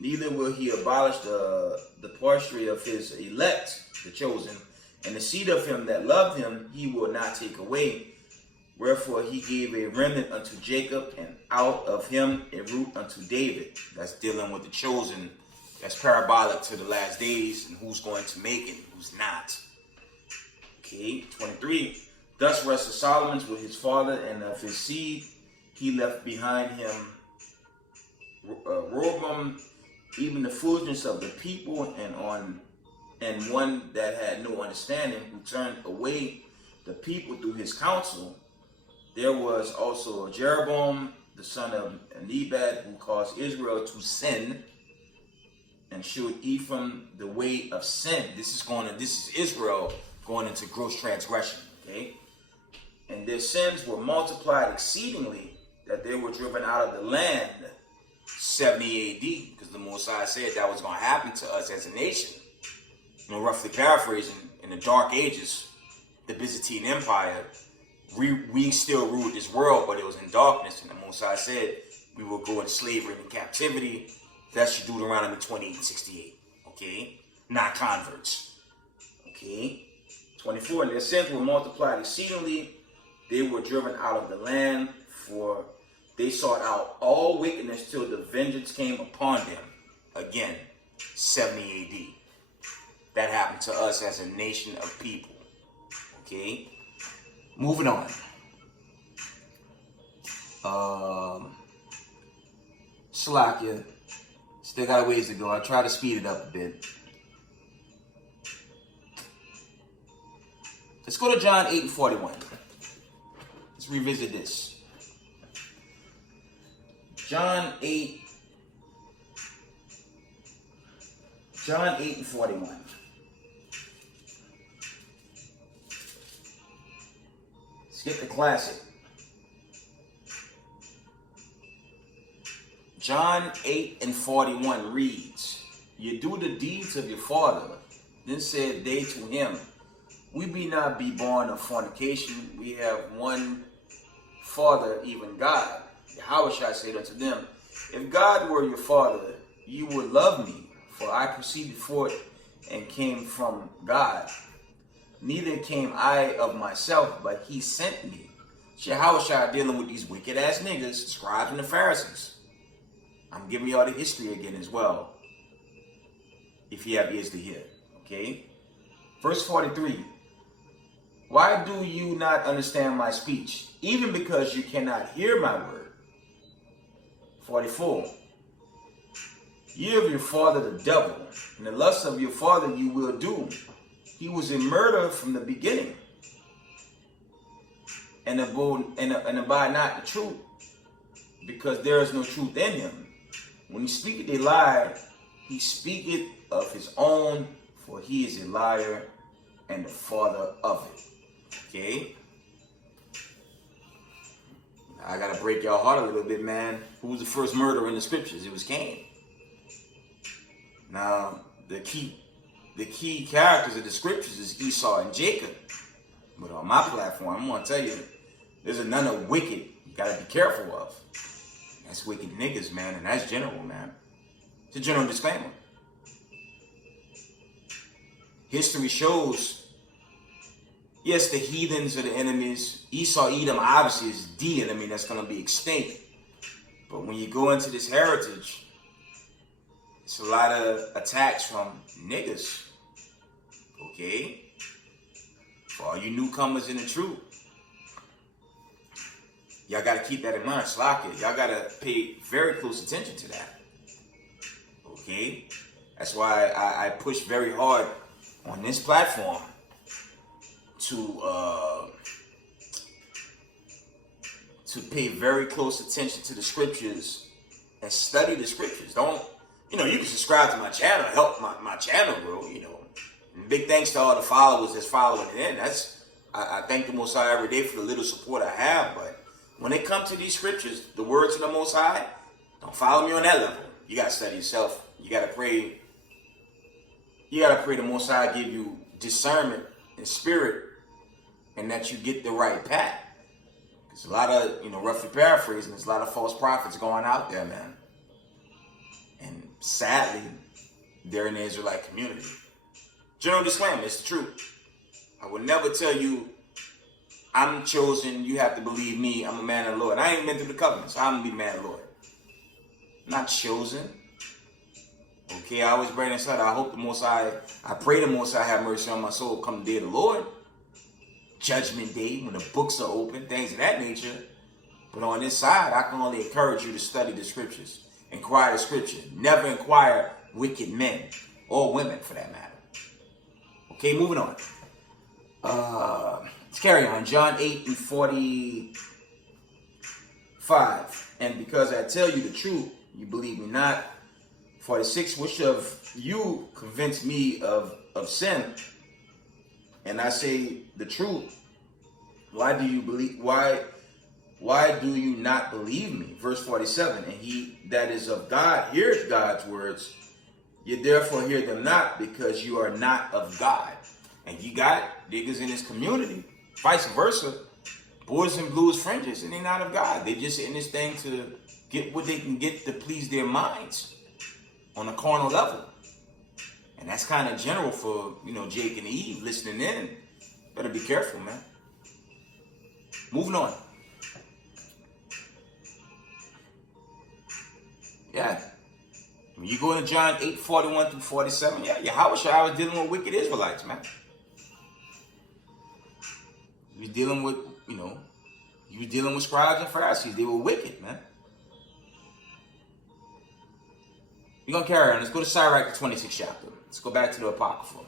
Neither will he abolish the partiality of his elect, the chosen, and the seed of him that loved him he will not take away. Wherefore he gave a remnant unto Jacob, and out of him a root unto David. That's dealing with the chosen. That's parabolic to the last days and who's going to make it and who's not. Okay, 23. Thus rested Solomon with his father, and of his seed he left behind him Rehoboam, even the foolishness of the people, and one that had no understanding, who turned away the people through his counsel. There was also Jeroboam, the son of Nebat, who caused Israel to sin, and showed Ephraim the way of sin. This is Israel going into gross transgression. Okay, and their sins were multiplied exceedingly, that they were driven out of the land. 70 AD, because the Most High said that was going to happen to us as a nation. Roughly paraphrasing, in the Dark Ages, the Byzantine Empire, we still ruled this world, but it was in darkness, and the Most High said we will go into slavery and captivity. That's Deuteronomy 28:68. Okay, not converts. Okay, 24. And their sins were multiplied exceedingly. They were driven out of the land, for they sought out all wickedness till the vengeance came upon them. Again, 70 AD. That happened to us as a nation of people. Okay? Moving on. Slakia. Still got a ways to go. I try to speed it up a bit. Let's go to John 8:41. Let's revisit this. John 8:41. Let's get the classic. John 8:41 reads, "You do the deeds of your father." Then said they to him, "We be not be born of fornication. We have one Father, even God." How shall I say unto them, "If God were your father, you would love me, for I proceeded forth and came from God. Neither came I of myself, but he sent me." Yahushua dealing with these wicked ass niggas, scribes and the Pharisees. I'm giving y'all the history again as well, if you have ears to hear. Okay? Verse 43. "Why do you not understand my speech? Even because you cannot hear my word." 44. "Ye of your father the devil, and the lust of your father you will do. He was a murderer from the beginning, and abide not the truth, because there is no truth in him. When he speaketh a lie, he speaketh of his own, for he is a liar and the father of it." Okay? I gotta break y'all heart a little bit, man. Who was the first murderer in the scriptures? It was Cain. Now, the key characters of the scriptures is Esau and Jacob. But on my platform, I'm gonna tell you, there's another wicked you gotta be careful of. That's wicked niggas, man, and that's general, man. It's a general disclaimer. History shows, yes, the heathens are the enemies. Esau, Edom, obviously is the enemy that's gonna be extinct. But when you go into this heritage, it's a lot of attacks from niggas. Okay? For all you newcomers in the truth, y'all got to keep that in mind. Slack it. Y'all got to pay very close attention to that. Okay? That's why I push very hard on this platform to pay very close attention to the scriptures and study the scriptures. Don't, you can subscribe to my channel, help my channel grow, And big thanks to all the followers that's following it in. I thank the Most High every day for the little support I have. But when it comes to these scriptures, the words of the Most High, don't follow me on that level. You got to study yourself. You got to pray. You got to pray the Most High give you discernment and spirit, and that you get the right path. There's a lot of, roughly paraphrasing, there's a lot of false prophets going out there, man. And sadly, they're in the Israelite community. General disclaimer, it's the truth. I would never tell you, I'm chosen, you have to believe me, I'm a man of the Lord. I ain't been through the covenant, so I'm going to be the man of the Lord. I'm not chosen. Okay, I always pray and said, I hope the Most High, I pray the Most High have mercy on my soul come the day of the Lord. Judgment day, when the books are open, things of that nature. But on this side, I can only encourage you to study the scriptures. Inquire the scripture. Never inquire wicked men or women for that matter. Okay, moving on. Let's carry on. John 8:45. "And because I tell you the truth, you believe me not. 46. Which of you convince me of sin? And I say the truth. Why do you believe? Why do you not believe me?" Verse 47. "And he that is of God hears God's words. You therefore hear them not, because you are not of God." And you got niggas in this community, vice versa, boys and blues fringes, and they're not of God. They just in this thing to get what they can get to please their minds on a carnal level. And that's kind of general for, Jake and Eve listening in. Better be careful, man. Moving on. Yeah. When you go into John 8:41-47, Yahushua was dealing with wicked Israelites, man. He was dealing with, scribes and Pharisees. They were wicked, man. We're going to carry on. Let's go to Sirach, the 26th chapter. Let's go back to the Apocrypha.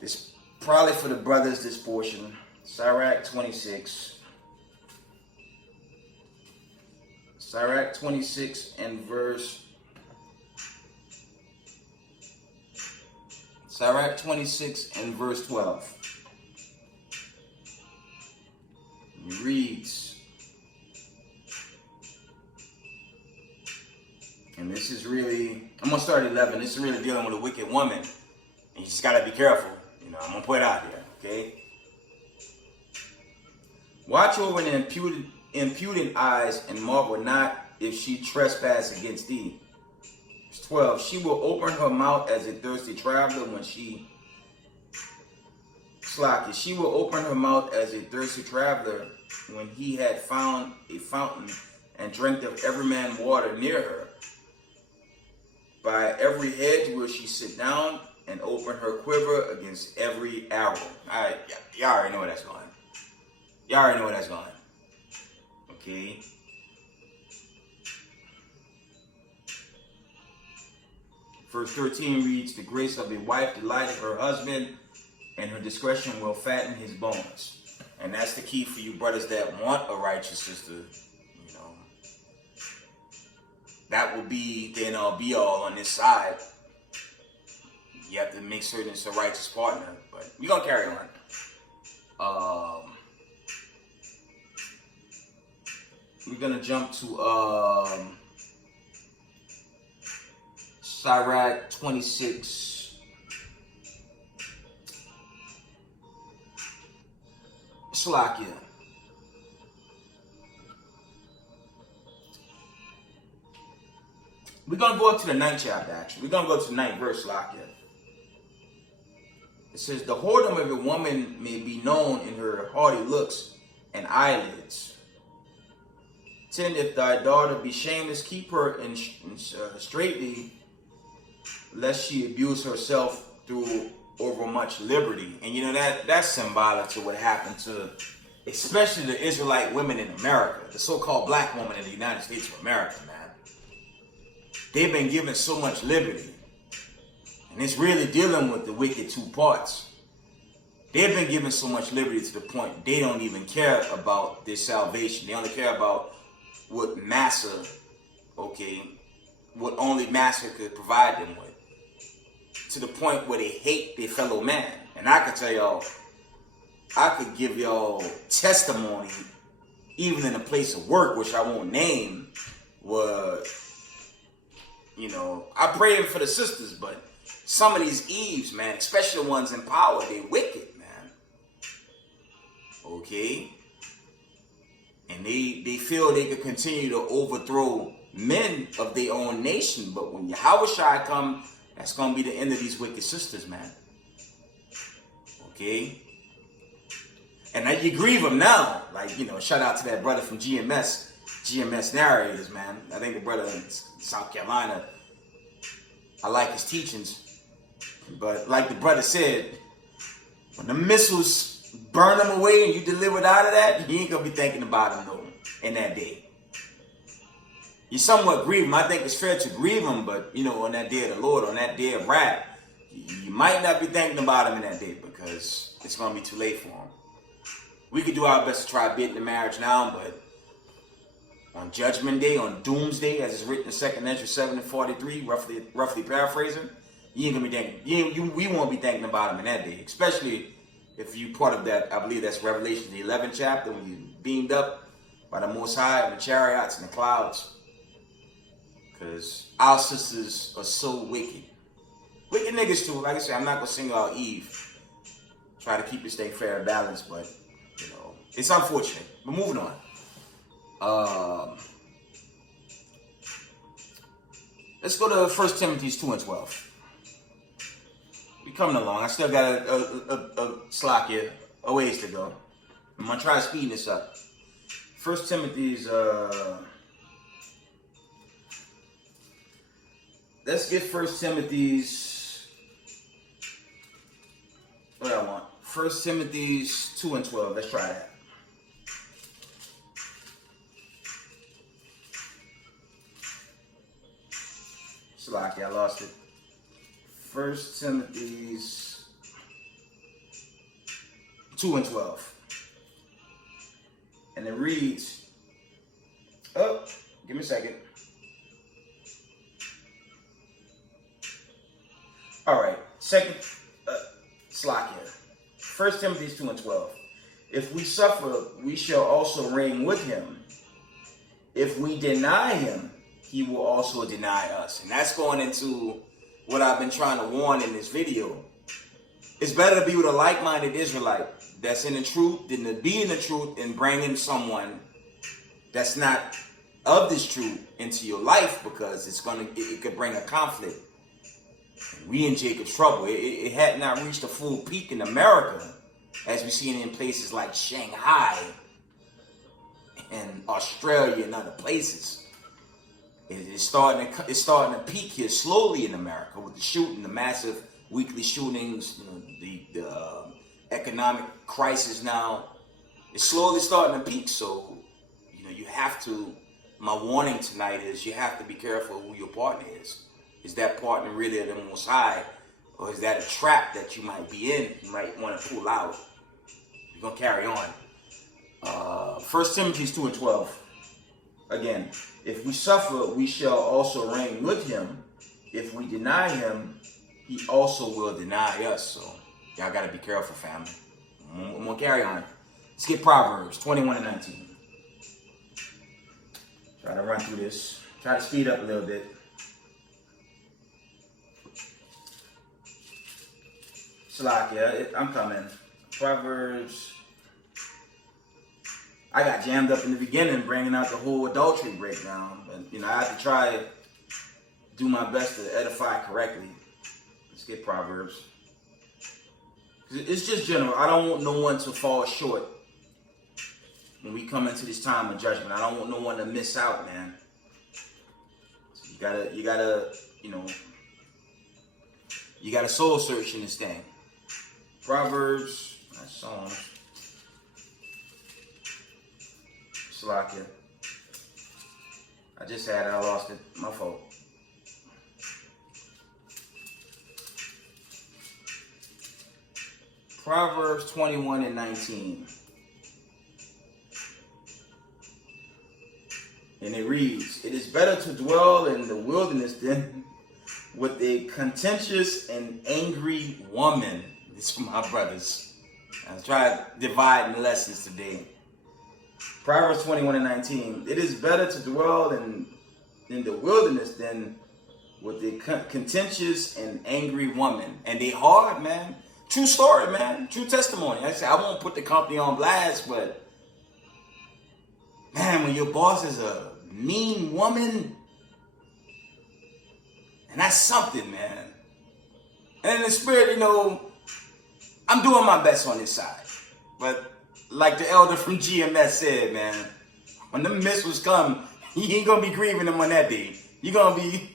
This probably for the brothers, this portion. Sirach 26. Sirach 26 and verse... Sirach 26 and verse 12. It reads... this is really, I'm going to start at 11. This is really dealing with a wicked woman. And you just got to be careful. You know, I'm going to put it out there, okay? Watch over the impudent eyes and marvel not if she trespass against thee. 12. She will open her mouth as a thirsty traveler when she She will open her mouth as a thirsty traveler when he had found a fountain and drank of every man water near her. By every hedge will she sit down and open her quiver against every arrow. Alright, y'all already know where that's going. Y'all already know where that's going. Okay. Verse 13 reads, the grace of a wife delighteth her husband, and her discretion will fatten his bones. And that's the key for you brothers that want a righteous sister. You know, that will be the end all be all on this side. You have to make certain it's a righteous partner. But we're going to carry on. We're going to jump to Sirach 26. Slakia. We're going to go up to the 9th chapter, actually. We're going to go to the 9th verse, Slakia. It says, the whoredom of a woman may be known in her haughty looks and eyelids. 10, if thy daughter be shameless, keep her in straitly, lest she abuse herself through overmuch liberty. And you know, that's symbolic to what happened to especially the Israelite women in America, the so-called black women in the United States of America, man. They've been given so much liberty. And it's really dealing with the wicked two parts. They've been given so much liberty to the point they don't even care about their salvation. They only care about what Massa, what only Massa could provide them with. To the point where they hate their fellow man. And I could tell y'all, I could give y'all testimony, even in a place of work, which I won't name, where, you know, I pray for the sisters, but some of these Eves, man, especially the ones in power, they wicked, man. Okay? And they feel they could continue to overthrow men of their own nation, but when Yahushua come, that's going to be the end of these wicked sisters, man. Okay? And you grieve them now. Like, you know, shout out to that brother from GMS Narrators, man. I think the brother in South Carolina, I like his teachings. But like the brother said, when the missiles burn them away and you delivered out of that, you ain't going to be thinking about them, no, in that day. You somewhat grieve him. I think it's fair to grieve him, but, you know, on that day of the Lord, on that day of wrath, you might not be thinking about him in that day because it's going to be too late for him. We could do our best to try bidding the marriage now, but on Judgment Day, on Doomsday, as it's written in 2nd Ezra 7:43, roughly paraphrasing, you ain't going to be thinking, we won't be thinking about him in that day, especially if you part of that, I believe that's Revelation, the 11th chapter, when you beamed up by the Most High and the chariots and the clouds. Because our sisters are so wicked. Wicked niggas too. Like I said, I'm not going to single out Eve. Try to keep this thing fair and balanced, but, you know, it's unfortunate. But moving on. Let's go to 1 Timothy 2:12. We coming along. I still got a slack here, a ways to go. I'm going to try to speed this up. 1 Timothy's... Let's get 1 Timothy's, what do I want? 1 Timothy's 2:12. Let's try that. Slacky, I lost it. 1 Timothy's 2:12. And it reads, oh, give me a second. All right, second slot here. 1 Timothy 2:12. If we suffer, we shall also reign with him. If we deny him, he will also deny us. And that's going into what I've been trying to warn in this video. It's better to be with a like-minded Israelite that's in the truth than to be in the truth and bringing someone that's not of this truth into your life, because it could bring a conflict. We in Jacob's trouble. It had not reached a full peak in America, as we see it in places like Shanghai and Australia and other places. It's starting to peak here slowly in America with the shooting, the massive weekly shootings, the economic crisis now. It's slowly starting to peak. So, you have to, my warning tonight is you have to be careful who your partner is. Is that partner really the Most High, or is that a trap that you might be in? You might want to pull out. We're going to carry on. 1 Timothy 2:12. Again, if we suffer, we shall also reign with him. If we deny him, he also will deny us. So, y'all got to be careful, family. I'm going to carry on. Let's get Proverbs 21:19. Try to run through this. Try to speed up a little bit. Slakia, I'm coming. Proverbs. I got jammed up in the beginning bringing out the whole adultery breakdown. But, I have to try to do my best to edify correctly. Let's get Proverbs. It's just general. I don't want no one to fall short when we come into this time of judgment. I don't want no one to miss out, man. So you gotta soul search in this thing. Proverbs, not Psalms. Slakia. I just had it, I lost it. My fault. Proverbs 21:19. And it reads, "It is better to dwell in the wilderness than with a contentious and angry woman." This is for my brothers. I'll try to divide the lessons today. Proverbs 21:19. "It is better to dwell in the wilderness than with a contentious and angry woman." And they hard, man. True story, man. True testimony. Like I said, I won't put the company on blast, but man, when your boss is a mean woman, and that's something, man. And in the spirit, I'm doing my best on this side. But like the elder from GMS said, man, when the missiles come, you ain't gonna be grieving them on that day. You're gonna be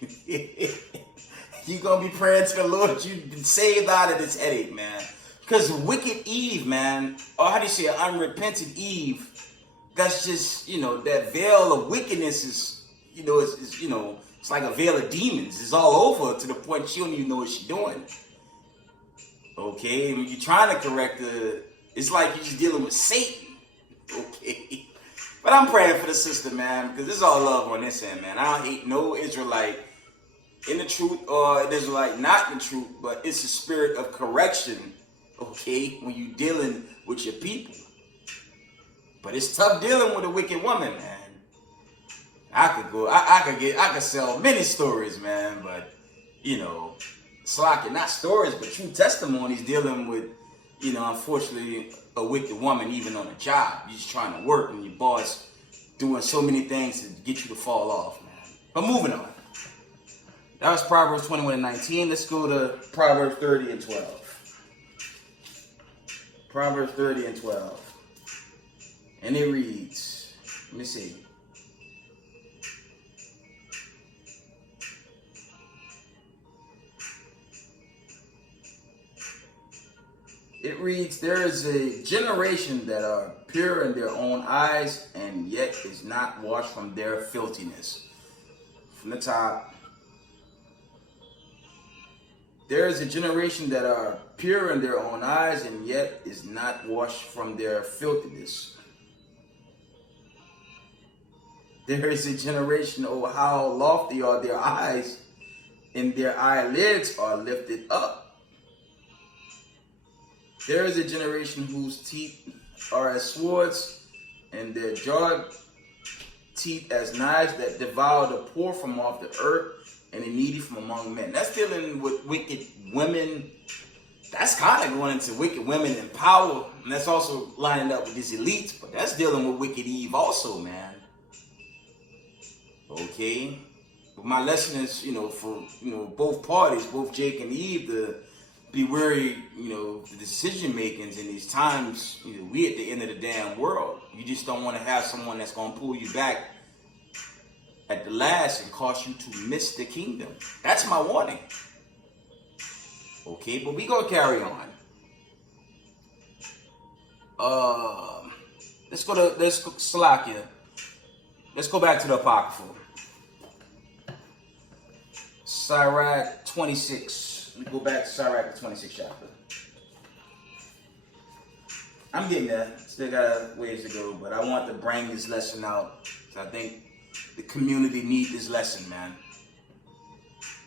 praying to the Lord you've been saved out of this headache, man. Because wicked Eve, man, or how do you say it, unrepentant Eve, that's just, that veil of wickedness is, it's like a veil of demons. It's all over to the point she don't even know what she's doing. Okay, when you're trying to correct her, it's like you're just dealing with Satan. Okay. But I'm praying for the sister, man, because this is all love on this end, man. I don't hate no Israelite in the truth or an Israelite not in the truth, but it's a spirit of correction, okay, when you're dealing with your people. But it's tough dealing with a wicked woman, man. I could sell many stories, man, but, Slakia, not stories, but true testimonies dealing with, unfortunately, a wicked woman, even on a job. You're just trying to work and your boss doing so many things to get you to fall off, man. But moving on. That was Proverbs 21:19. Let's go to Proverbs 30:12. Proverbs 30:12. And it reads, let me see. It reads, "There is a generation that are pure in their own eyes and yet is not washed from their filthiness." From the top. "There is a generation that are pure in their own eyes and yet is not washed from their filthiness. There is a generation, oh how lofty are their eyes, and their eyelids are lifted up. There is a generation whose teeth are as swords, and their jaw teeth as knives that devour the poor from off the earth and the needy from among men. That's dealing with wicked women. That's kind of going into wicked women in power. And that's also lining up with these elites. But that's dealing with wicked Eve also, man. Okay? But my lesson is, for, both parties, both Jake and Eve, to be wary, the decision makings in these times. We at the end of the damn world. You just don't want to have someone that's going to pull you back at the last and cause you to miss the kingdom. That's my warning. Okay, but we gonna carry on. Let's go Salakia. Let's go back to the Apocryphal. Sirach 26. We go back to Sirach the 26th chapter. I'm getting there. Still got a ways to go, but I want to bring this lesson out. So I think the community needs this lesson, man.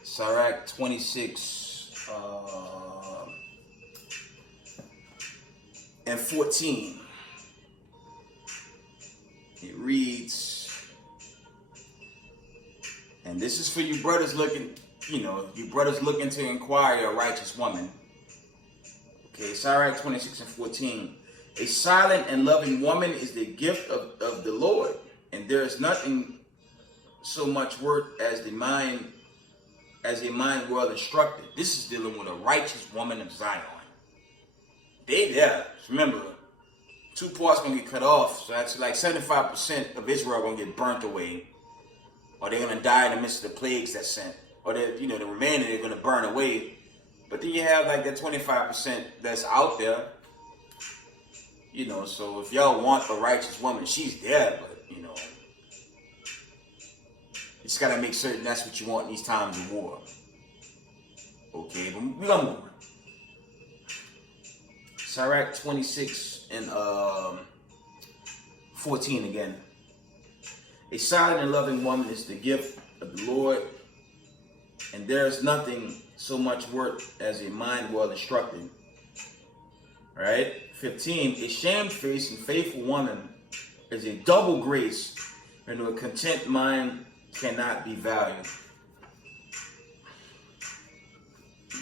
Sirach 26 and 14. It reads, and this is for you brothers looking, you brothers looking to inquire a righteous woman. Okay, Sirach 26 and 14. A silent and loving woman is the gift of the Lord, and there is nothing so much worth as a mind well instructed. This is dealing with a righteous woman of Zion. Remember, 2 parts gonna get cut off, so that's like 75% of Israel gonna get burnt away, or they're gonna die in the midst of the plagues that's sent, or the remaining they're gonna burn away. But then you have like that 25% that's out there. So if y'all want a righteous woman, she's there, but you just gotta make certain that's what you want in these times of war. Okay, but we're gonna move on. Sirach 26 and 14 again. A silent and loving woman is the gift of the Lord, and there is nothing so much worth as a mind well instructed. All right, 15. A shamefaced and faithful woman is a double grace, and a content mind cannot be valued.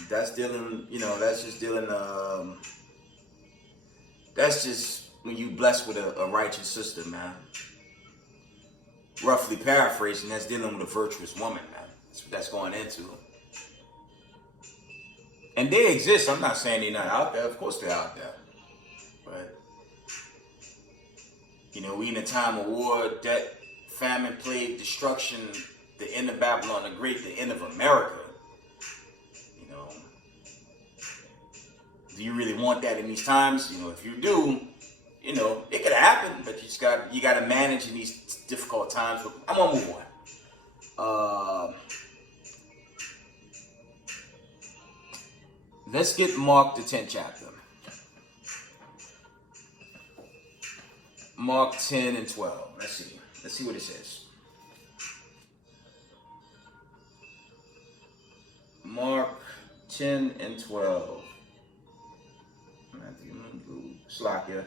That's dealing, that's just when you blessed with a righteous sister, man. Roughly paraphrasing, that's dealing with a virtuous woman, man. That's what that's going into. And they exist. I'm not saying they're not out there. Of course they're out there. But, we in a time of war, debt, famine, plague, destruction, the end of Babylon the Great, the end of America. Do you really want that in these times? If you do, it could happen, but you got to manage in these difficult times. But I'm gonna move on. Let's get Mark the 10th chapter. Mark 10 and 12. Let's see what it says. Mark 10 and 12. Slakia.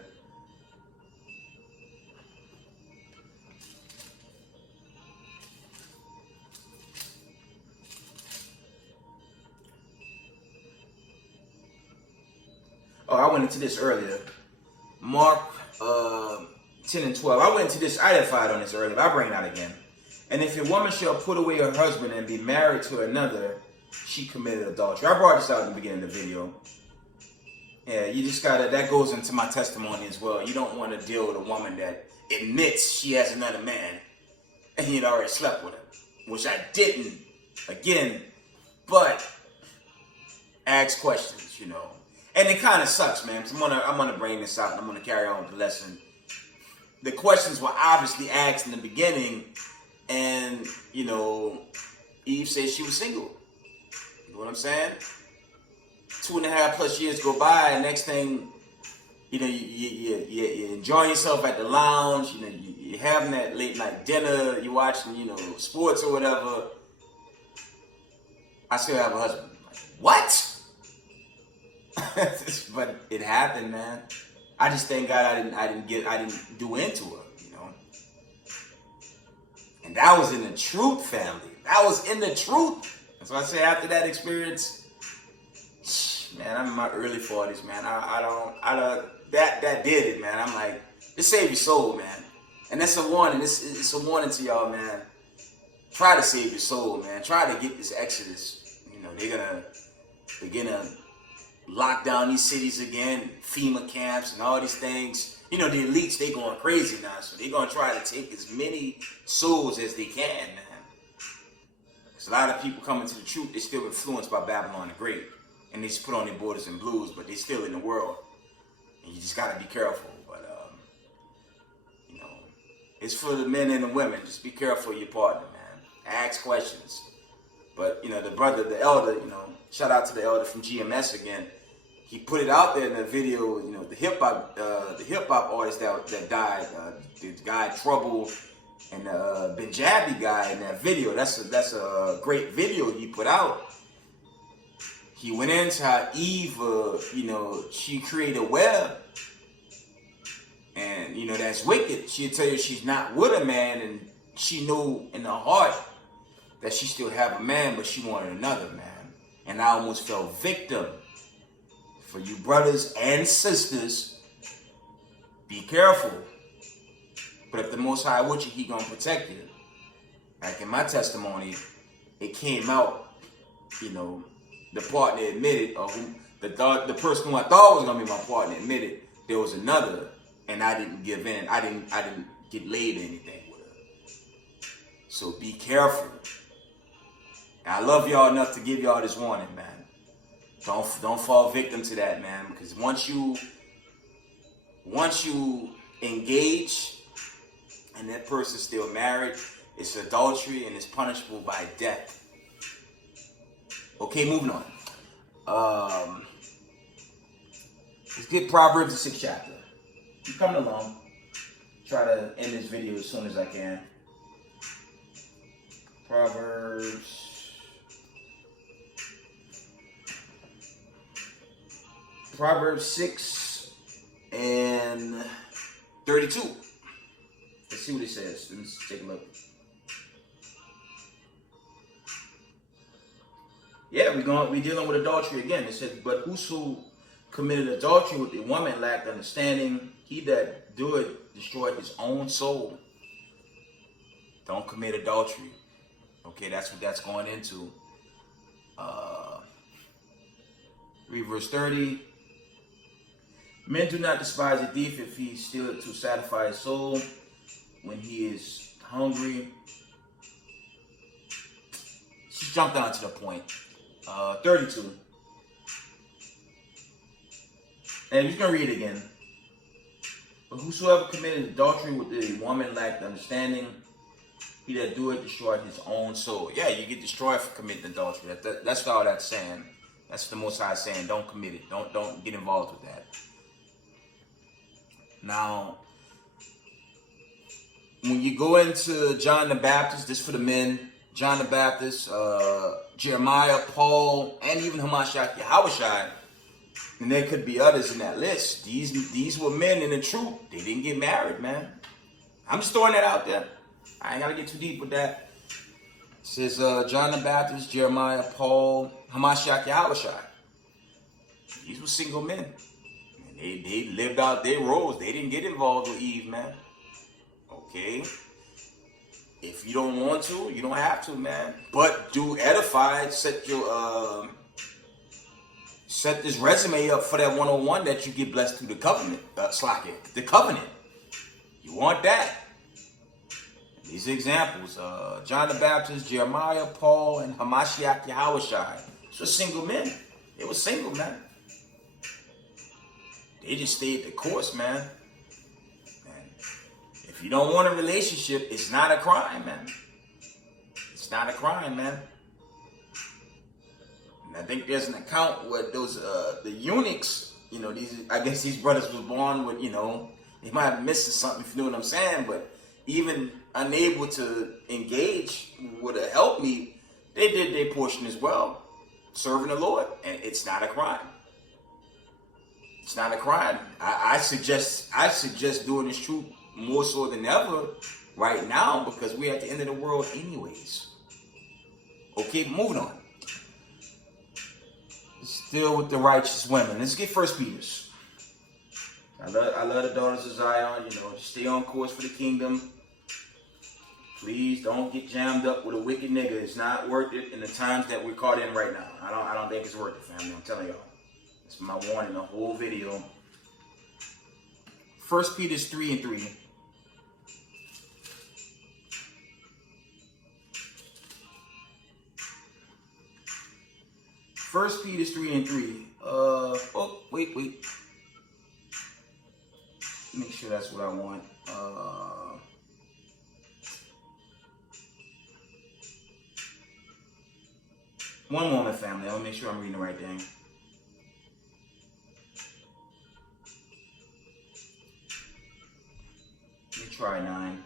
Oh, I went into this earlier. Mark 10 and 12. I went into this, I identified on this earlier, but I'll bring it out again. And if a woman shall put away her husband and be married to another, she committed adultery. I brought this out in the beginning of the video. Yeah, you just gotta, that goes into my testimony as well. You don't want to deal with a woman that admits she has another man and you'd already slept with him, which I didn't, again, but ask questions, And it kind of sucks, man, because I'm gonna bring this out and I'm gonna carry on with the lesson. The questions were obviously asked in the beginning, and, Eve said she was single. You know what I'm saying? 2.5+ years go by, and next thing, you're enjoying yourself at the lounge, you're having that late night dinner, you're watching, sports or whatever. I still have a husband. Like, what? But it happened, man. I just thank God I didn't do into her, And that was in the truth, family. That was in the truth. That's why I say after that experience, man, I'm in my early 40s, man. That did it, man. I'm like, just save your soul, man. And that's a warning. It's a warning to y'all, man. Try to save your soul, man. Try to get this exodus. You know, they're gonna lock down these cities again, FEMA camps and all these things. You know, the elites, they going crazy now. So they're gonna try to take as many souls as they can, man. Because a lot of people coming to the truth, they're still influenced by Babylon the Great. And they just put on their borders and blues, but they're still in the world. And you just gotta be careful. But you know, it's for the men and the women. Just be careful of your partner, man. Ask questions. But you know, the elder, you know, shout out to the elder from GMS again. He put it out there in the video. You know, the hip hop artist that died, the guy Trouble and the Benjabi guy in that video. That's a great video he put out. He went into how Eve, you know, she created a web. And, you know, that's wicked. She'll tell you she's not with a man, and she knew in her heart that she still have a man, but she wanted another man. And I almost fell victim. For you brothers and sisters, be careful. But if the Most High with you, He gonna protect you. Like in my testimony, it came out, you know, the partner admitted, or the person who I thought was gonna be my partner admitted there was another, and I didn't give in. I didn't get laid or anything with her. So be careful. And I love y'all enough to give y'all this warning, man. Don't fall victim to that, man. Because once you engage and that person's still married, it's adultery and it's punishable by death. Okay, moving on. Let's get Proverbs the 6th chapter. Keep coming along. Try to end this video as soon as I can. Proverbs 6 and 32. Let's see what it says. Let's take a look. Yeah, we're dealing with adultery again. It says, but whoso committed adultery with a woman lacked understanding. He that doeth destroyed his own soul. Don't commit adultery. Okay, that's what that's going into. Read verse 30. Men do not despise a thief if he stealeth to satisfy his soul when he is hungry. Just jump down to the point. 32. And I'm just going to read it again. But whosoever committed adultery with a woman lacked understanding. He that doeth destroyed his own soul. Yeah, you get destroyed for committing adultery. That's all that's saying. That's the Most High saying. Don't commit it. Don't get involved with that. Now, when you go into John the Baptist, this for the men, John the Baptist, Jeremiah, Paul, and even Hamashiach Yahushai, and there could be others in that list. These were men in the truth. They didn't get married, man. I'm just throwing that out there. I ain't got to get too deep with that. It says John the Baptist, Jeremiah, Paul, Hamashiach Yahushai. These were single men. They lived out their roles. They didn't get involved with Eve, man. Okay? If you don't want to, you don't have to, man. But do edify, set this resume up for that 101 that you get blessed through the covenant. The covenant. You want that. These examples, John the Baptist, Jeremiah, Paul, and Hamashiach Yahushai. These were single men. They were single, man. They just stayed the course, man. And if you don't want a relationship, it's not a crime, man. It's not a crime, man. And I think there's an account where those the eunuchs, you know, I guess these brothers was born with, you know, they might have missed something, if you know what I'm saying, but even unable to engage with a helpmeet, they did their portion as well, serving the Lord, and it's not a crime. It's not a crime. I suggest doing this truth more so than ever right now because we're at the end of the world anyways. Okay, moving on. Still with the righteous women. Let's get First Peter's. I love the daughters of Zion. You know, stay on course for the kingdom. Please don't get jammed up with a wicked nigga. It's not worth it in the times that we're caught in right now. I don't think it's worth it, family. I'm telling y'all. It's my warning, the whole video. First Peter's 3:3. First Peter's 3:3. Oh, wait. Make sure that's what I want. One moment, family. I'll make sure I'm reading the right thing. Let me try 9.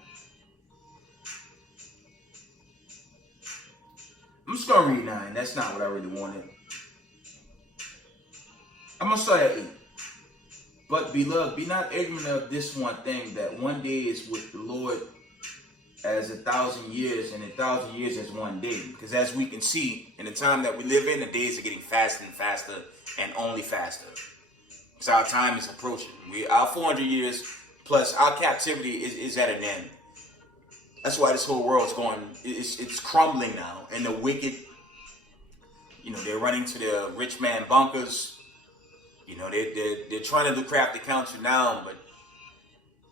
I'm just gonna read 9. That's not what I really wanted. I'm gonna start at 8. But beloved, be not ignorant of this one thing, that one day is with the Lord as 1,000 years, and 1,000 years as one day. Because as we can see, in the time that we live in, the days are getting faster and faster, and only faster. Because our time is approaching. Our 400 years plus, our captivity is at an end. That's why this whole world is going, it's crumbling now. And the wicked, you know, they're running to the rich man bunkers. You know, they're trying to do crafty counsel now, but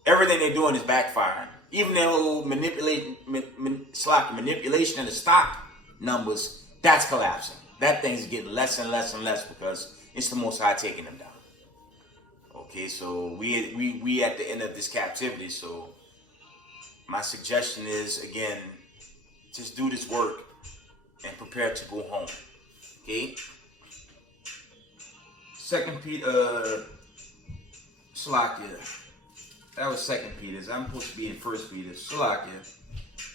everything they're doing is backfiring. Even their whole manipulation of the stock numbers, that's collapsing. That thing's getting less and less and less because it's the Most High taking them down. Okay, so we at the end of this captivity. So my suggestion is, again, just do this work and prepare to go home. Okay. 2 Peter, Salakia. That was 2 Peter's. I'm supposed to be in 1 Peter's. Salakia.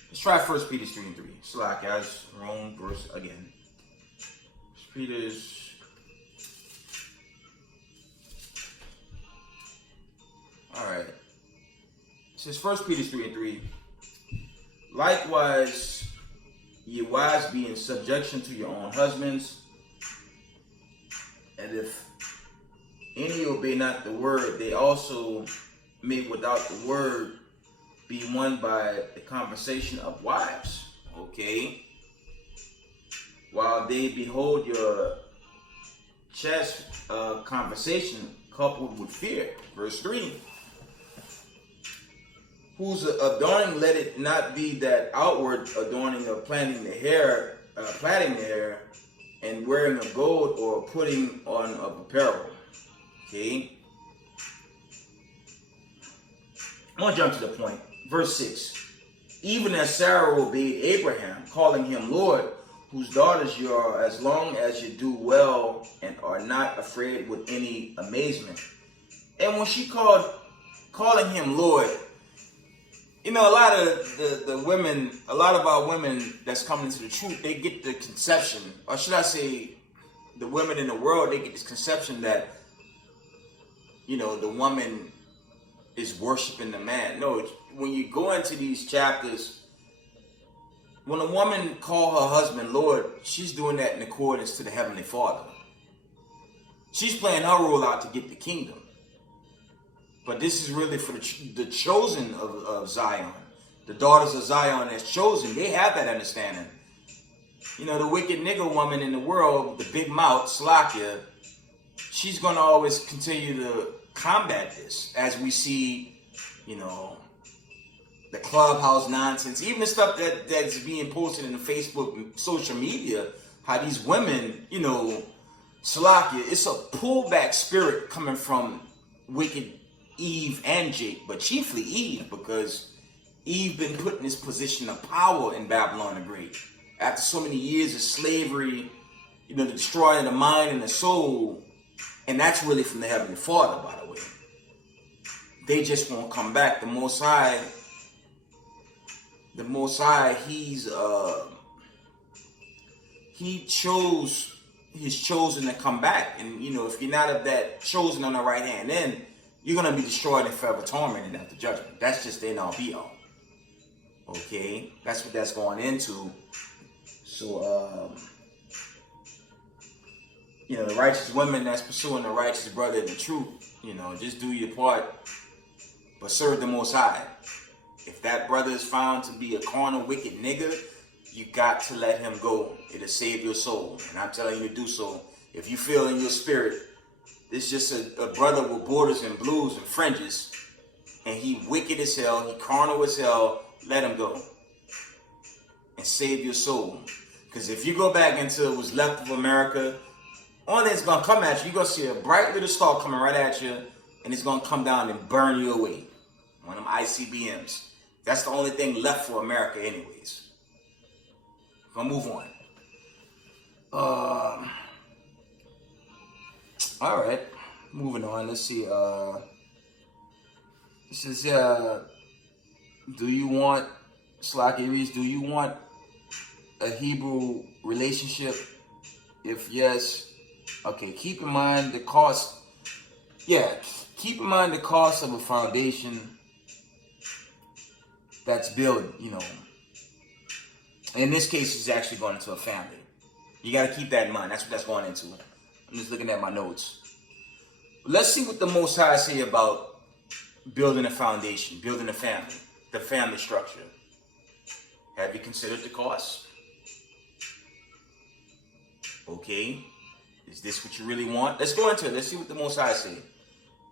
Let's try 1 Peter's 3:3. Salakia. I was wrong verse again. 1 Peter's. Alright. It says 1 Peter's 3:3. Likewise, ye wives, be in subjection to your own husbands. And if any obey not the word, they also may without the word be won by the conversation of wives. Okay. While they behold your chest conversation coupled with fear. Verse 3. Whose adorning let it not be that outward adorning of plaiting the hair, and wearing of gold or putting on of apparel. Okay. I'm going to jump to the point. Verse 6. Even as Sarah obeyed Abraham, calling him Lord, whose daughters you are, as long as you do well and are not afraid with any amazement. And when she calling him Lord, you know, a lot of the women, a lot of our women that's coming into the truth, they get the conception, or should I say, the women in the world, they get this conception that, you know, the woman is worshiping the man. No, when you go into these chapters, when a woman calls her husband Lord, she's doing that in accordance to the Heavenly Father. She's playing her role out to get the kingdom. But this is really for the chosen of Zion. The daughters of Zion that's chosen, they have that understanding. You know, the wicked nigger woman in the world, the big mouth, Slakia, she's going to always continue to combat this. As we see, you know, the clubhouse nonsense, even the stuff that's being posted in the Facebook and social media, how these women, you know, Slakia, it's a pullback spirit coming from wicked Eve and Jake, but chiefly Eve, because Eve been put in this position of power in Babylon the Great. After so many years of slavery, you know, the destroying the mind and the soul, and that's really from the Heavenly Father, by the way. They just won't come back. The Most High, he chose his chosen to come back, and you know, if you're not of that chosen on the right hand, then you're going to be destroyed and forever tormented after judgment. That's just the end all be all. Okay, that's what that's going into. So, the righteous women that's pursuing the righteous brother in the truth, just do your part, but serve the Most High. If that brother is found to be a carnal, wicked nigga, you got to let him go. It'll save your soul. And I'm telling you to do so. If you feel in your spirit, this just a brother with borders and blues and fringes, and he wicked as hell, he carnal as hell, let him go. And save your soul. Because if you go back into what's left of America, only thing that's going to come at you, you're going to see a bright little star coming right at you, and it's going to come down and burn you away. One of them ICBMs. That's the only thing left for America anyways. Gonna move on. Alright. Moving on. Let's see. This is, do you want, Slocky Reese, do you want a Hebrew relationship? If yes, okay, keep in mind the cost. Yeah, keep in mind the cost of a foundation that's built, in this case, it's actually going into a family. You got to keep that in mind. That's what that's going into. I'm just looking at my notes. Let's see what the Most High say about building a foundation, building a family, the family structure. Have you considered the cost? Okay. Is this what you really want? Let's go into it. Let's see what the Most High say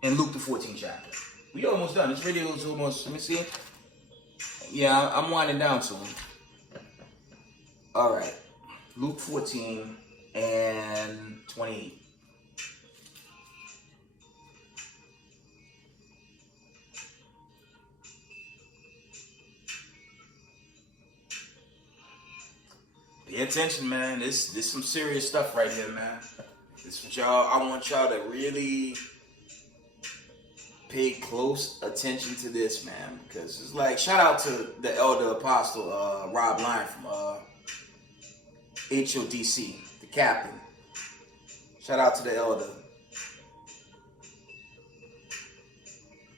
in Luke the 14th chapter. We almost done. This video is almost, let me see. Yeah, I'm winding down soon. All right. Luke 14 and 28. Pay attention, man. This some serious stuff right here, man. This what y'all, I want y'all to really pay close attention to this, man, because it's like, shout out to the elder apostle Rob Lyon from HODC, the captain. Shout out to the elder,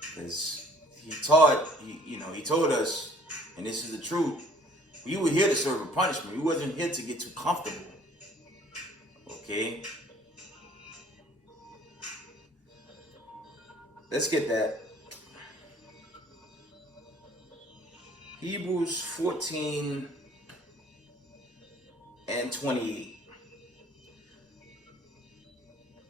because he taught, he told us, and this is the truth, we were here to serve a punishment. We wasn't here to get too comfortable. Okay? Let's get that. Hebrews 14 and 28.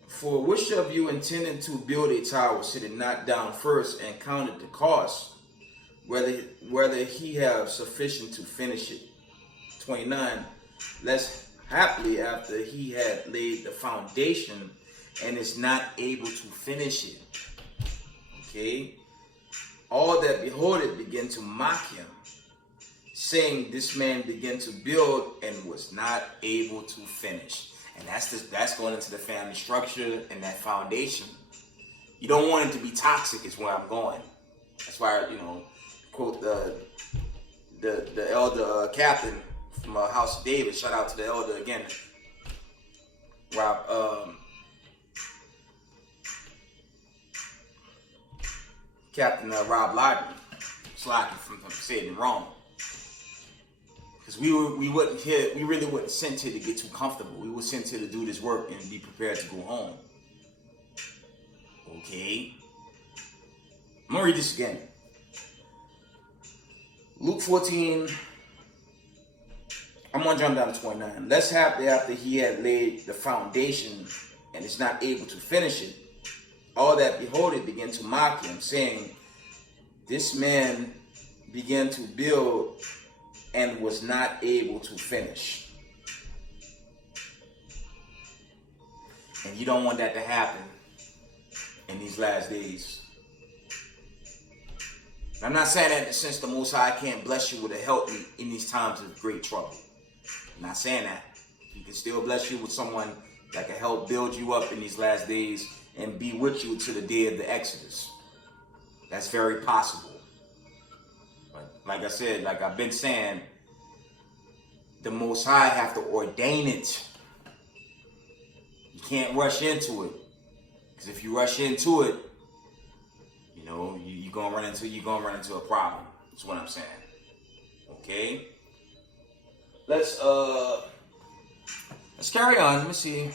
For which of you intending to build a tower sit it not down first and counted the cost, whether he have sufficient to finish it? 29. Lest haply after he had laid the foundation and is not able to finish it, okay, all that behold it begin to mock him, saying, this man began to build and was not able to finish. And that's going into the family structure and that foundation. You don't want it to be toxic is where I'm going. That's why, quote the elder captain from House of David. Shout out to the elder again, Captain Rob Lydon. Slocky from saying it wrong. Because we really wasn't sent here to get too comfortable. We were sent here to do this work and be prepared to go home. Okay. I'm gonna read this again. Luke 14, I'm going to jump down to 29. Lest haply after he had laid the foundation and is not able to finish it, all that behold it began to mock him, saying, this man began to build and was not able to finish. And you don't want that to happen in these last days. I'm not saying that in the sense the Most High can't bless you with a help in these times of great trouble. I'm not saying that. He can still bless you with someone that can help build you up in these last days and be with you to the day of the Exodus. That's very possible. But like I said, like I've been saying, the Most High have to ordain it. You can't rush into it. Because if you rush into it, you're gonna run into a problem. That's what I'm saying. Okay. Let's carry on. Let me see.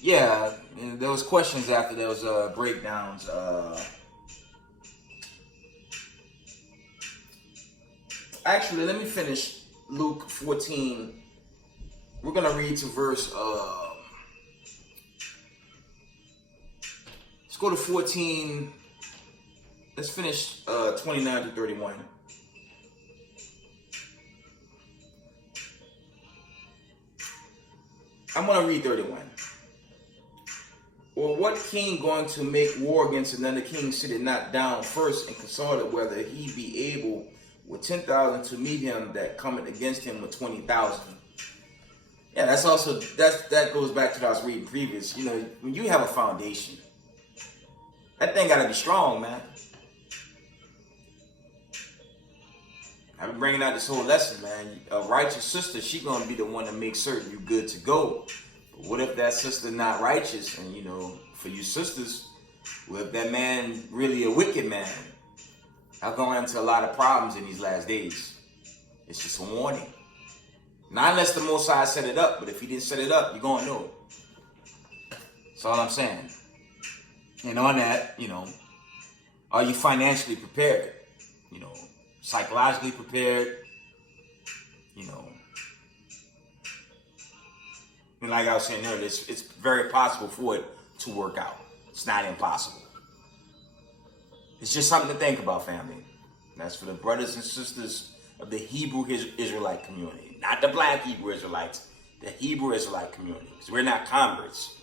Yeah, there was questions after those breakdowns. Actually, let me finish Luke 14. We're gonna read to verse. Let's go to 14. Let's finish 29 to 31. I'm gonna read 31. Or what king going to make war against another king sitteth not down first and consulted whether he be able with 10,000 to meet him that cometh against him with 20,000? Yeah, that's also that goes back to what I was reading previous. You know, when you have a foundation, that thing gotta be strong, man. I've been bringing out this whole lesson, man. A righteous sister, she gonna be the one to make certain you good to go. But what if that sister not righteous? And you know, for you sisters, what if that man really a wicked man? I've gone into a lot of problems in these last days. It's just a warning. Not unless the Most High set it up, but if he didn't set it up, you're gonna know. That's all I'm saying. And on that, you know, are you financially prepared? You know, psychologically prepared, you know. And like I was saying earlier, it's very possible for it to work out. It's not impossible. It's just something to think about, family. And that's for the brothers and sisters of the Hebrew Israelite community. Not the black Hebrew Israelites, the Hebrew Israelite community. Because we're not converts.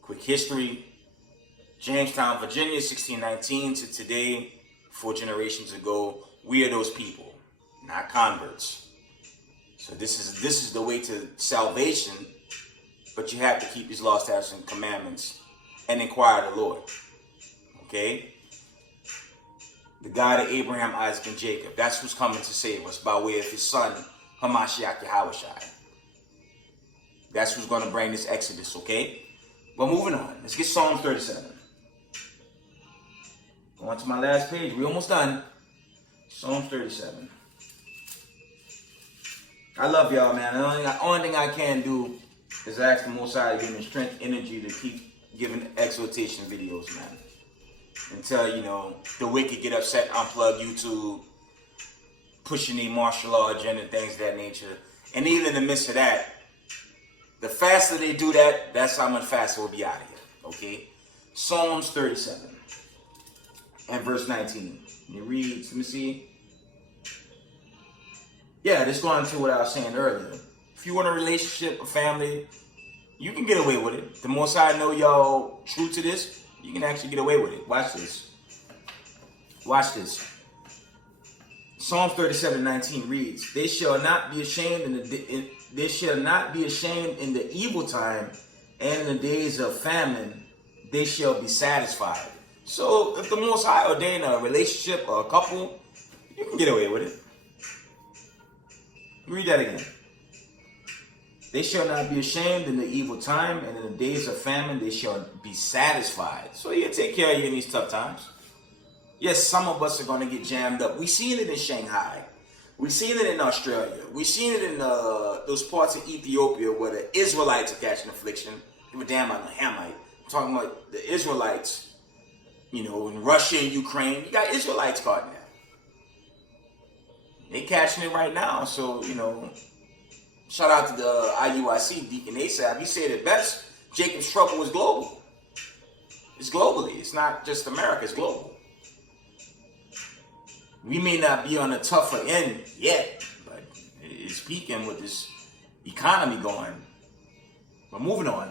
Quick history. Jamestown, Virginia, 1619 to today, 4 generations ago. We are those people, not converts. So this is the way to salvation, but you have to keep these law, statutes, and commandments and inquire the Lord. Okay? The God of Abraham, Isaac, and Jacob. That's who's coming to save us by way of his son, Hamashiach Yahushai. That's who's going to bring this exodus, okay? But moving on. Let's get Psalm 37. Going to my last page. We're almost done. Psalm 37. I love y'all, man. The only thing I can do is ask the Most High to give me strength, energy to keep giving exhortation videos, man. Until, you know, the wicked get upset, unplug YouTube, pushing the martial law agenda, things of that nature. And even in the midst of that, the faster they do that, that's how much faster we'll be out of here. Okay? Psalms 37 and verse 19. And it reads, let me see. Yeah, this going to what I was saying earlier. If you want a relationship, a family, you can get away with it. The more I know y'all true to this, you can actually get away with it. Watch this. Watch this. Psalm 37:19 reads, They shall not be ashamed in the evil time, and in the days of famine they shall be satisfied. So if the Most High ordain a relationship or a couple, you can get away with it. Read that again. They shall not be ashamed in the evil time, and in the days of famine they shall be satisfied. So he'll take care of you in these tough times. Yes, some of us are going to get jammed up. We've seen it in Shanghai. We've seen it in Australia. We've seen it in those parts of Ethiopia where the Israelites are catching affliction. Give a damn about the Hamite. I'm talking about the Israelites, you know, in Russia and Ukraine. You got Israelites caught in that. They catching it right now. So, you know, shout out to the IUIC, Deacon Asap. He said it best. Jacob's trouble is global. It's globally. It's not just America. It's global. We may not be on the tougher end yet, but it's peaking with this economy going. But moving on.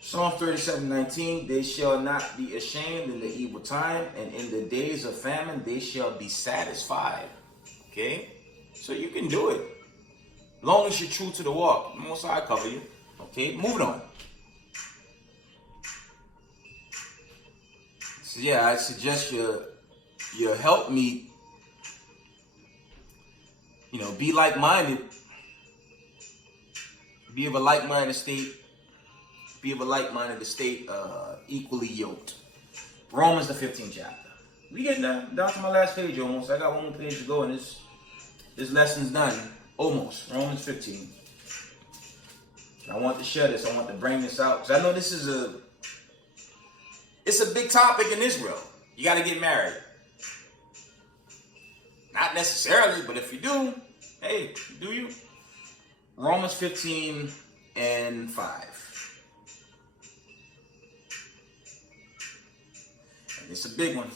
Psalm 37:19, They shall not be ashamed in the evil time, and in the days of famine they shall be satisfied. Okay? So you can do it. As long as you're true to the walk. The Most High cover you. Okay? Moving on. So yeah, I suggest you help me, you know, be like-minded. Be of a like-minded state. Be of a like-minded state, equally yoked. Romans the 15th chapter. We getting down to my last page almost. I got one more page to go and this lesson's done. Almost. Romans 15. I want to share this. I want to bring this out. Because I know this is it's a big topic in Israel. You got to get married. Not necessarily, but if you do, hey, do you? Romans 15 and 5. And it's a big one.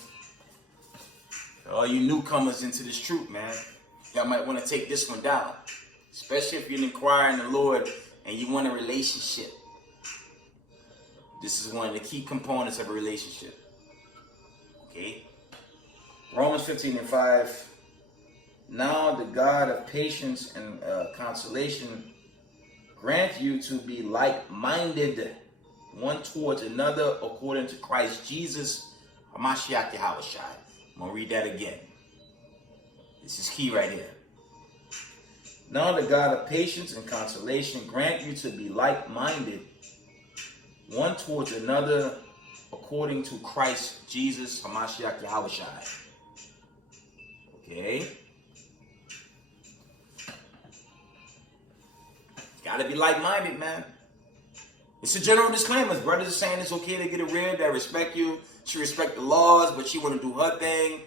All you newcomers into this truth, man, y'all might want to take this one down. Especially if you're inquiring the Lord and you want a relationship. This is one of the key components of a relationship. Okay? Romans 15 and 5. Now the God of patience and consolation grant you to be like-minded one towards another according to Christ Jesus, Hamashiach Yahushai. I'm going to read that again. This is key right here. Now the God of patience and consolation grant you to be like-minded one towards another according to Christ Jesus, Hamashiach Yahushai. Okay? Gotta be like-minded, man. It's a general disclaimer. Brothers are saying it's okay to get a rib that respect you. She respect the laws, but she want to do her thing.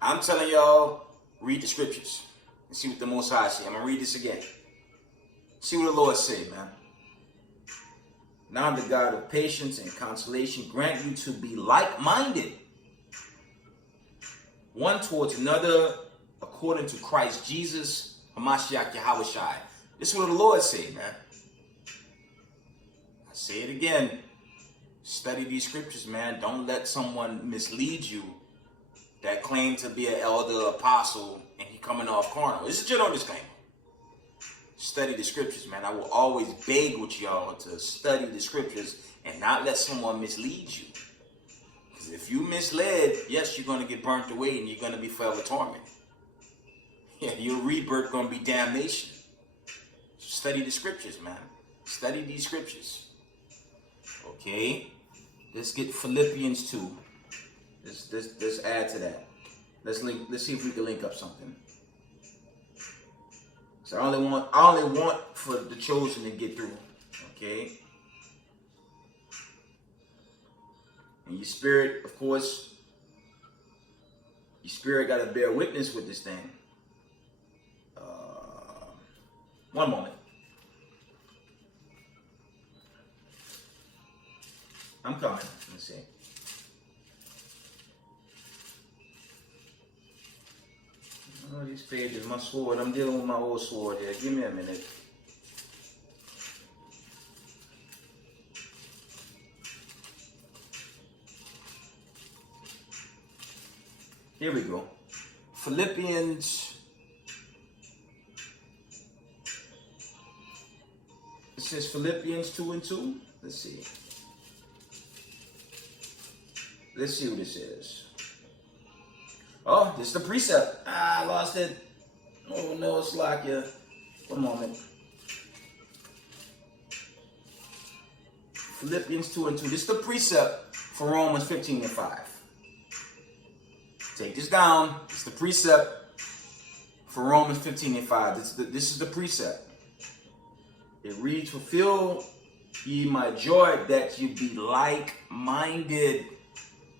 I'm telling y'all, read the scriptures and see what the Most High say. I'm going to read this again. See what the Lord say, man. Now the God of patience and consolation grant you to be like-minded one towards another according to Christ Jesus, Hamashiach Yahushai. This is what the Lord say, man. I say it again. Study these scriptures, man. Don't let someone mislead you that claim to be an elder apostle and he coming off carnal. This is a general disclaimer. Study the scriptures, man. I will always beg with y'all to study the scriptures and not let someone mislead you. Because if you misled, yes, you're going to get burnt away and you're going to be forever tormented. Yeah, your rebirth going to be damnation. Study the scriptures, man. Study these scriptures. Okay? Let's get Philippians 2. Let's add to that. Let's see if we can link up something. So I only want for the chosen to get through. Okay? And your spirit, of course, your spirit got to bear witness with this thing. One moment. I'm coming. Let's see. Oh, these pages, my sword. I'm dealing with my old sword here. Give me a minute. Here we go. Philippians. It says Philippians 2 and 2. Let's see. Let's see what it says. Oh, this is the precept. I lost it. Oh no, it's like ya. One moment. Philippians 2 and 2. This is the precept for Romans 15 and 5. Take this down. It's the precept for Romans 15 and 5. This is the precept. It reads, fulfill ye my joy that you be like-minded.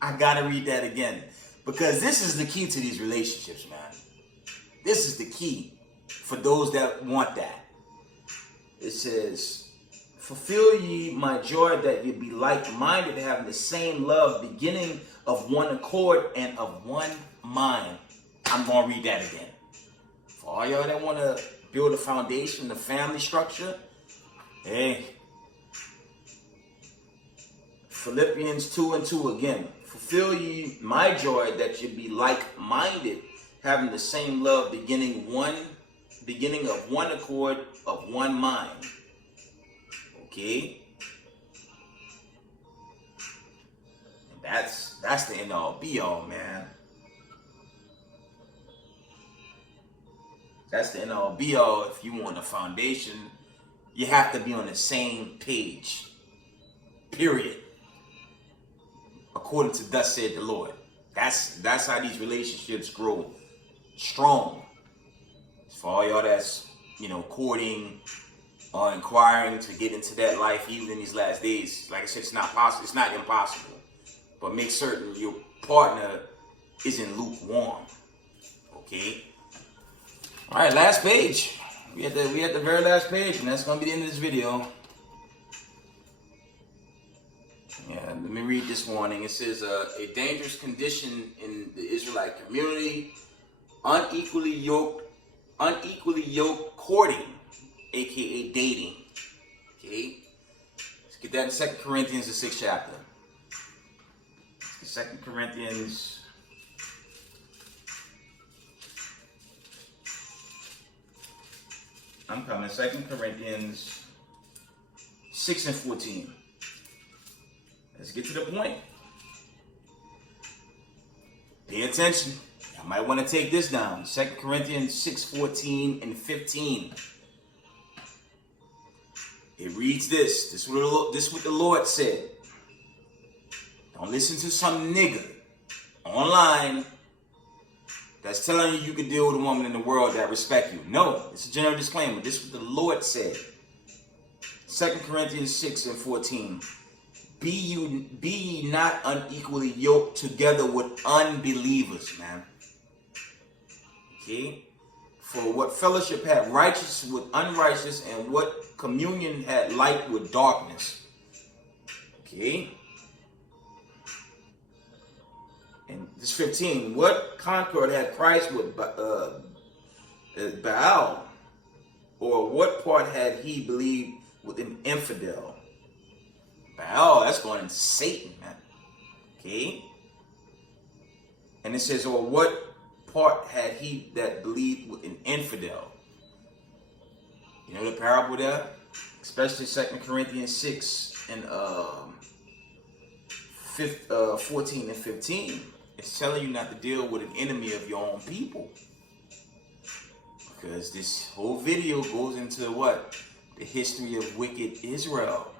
I gotta read that again. Because this is the key to these relationships, man. This is the key for those that want that. It says, fulfill ye my joy that you be like-minded, having the same love, beginning of one accord and of one mind. I'm going to read that again. For all y'all that want to build a foundation, the family structure, hey. Philippians 2 and 2 again. Fulfill ye my joy that you be like-minded, having the same love, beginning of one accord, of one mind. Okay? And that's the end all be all, man. That's the end all be all. If you want a foundation, you have to be on the same page. Period. according to thus said the Lord. That's how these relationships grow strong. For all y'all that's, courting or inquiring to get into that life even in these last days, like I said, it's not possible. It's not impossible. But make certain your partner isn't lukewarm. Okay? All right, last page. We at the very last page, and that's going to be the end of this video. Yeah, let me read this warning. It says, a dangerous condition in the Israelite community, unequally yoked courting, aka dating. Okay? Let's get that in 2 Corinthians, the 6th chapter. 2 Corinthians. I'm coming. 2 Corinthians 6 and 14. Let's get to the point. Pay attention. I might want to take this down. 2 Corinthians 6, 14 and 15. It reads this. This is what the Lord said. Don't listen to some nigga online that's telling you can deal with a woman in the world that respect you. No, it's a general disclaimer. This is what the Lord said. 2 Corinthians 6 and 14. Be ye not unequally yoked together with unbelievers, man. Okay? For what fellowship had righteous with unrighteous, and what communion had light with darkness. Okay? And this 15. What concord had Christ with Baal? Or what part had he believed with an infidel? Baal, that's going into Satan, man. Okay? And it says, or what part had he that believed with an infidel? You know the parable there? Especially 2 Corinthians 6 and 14 and 15. It's telling you not to deal with an enemy of your own people. Because this whole video goes into what? The history of wicked Israel.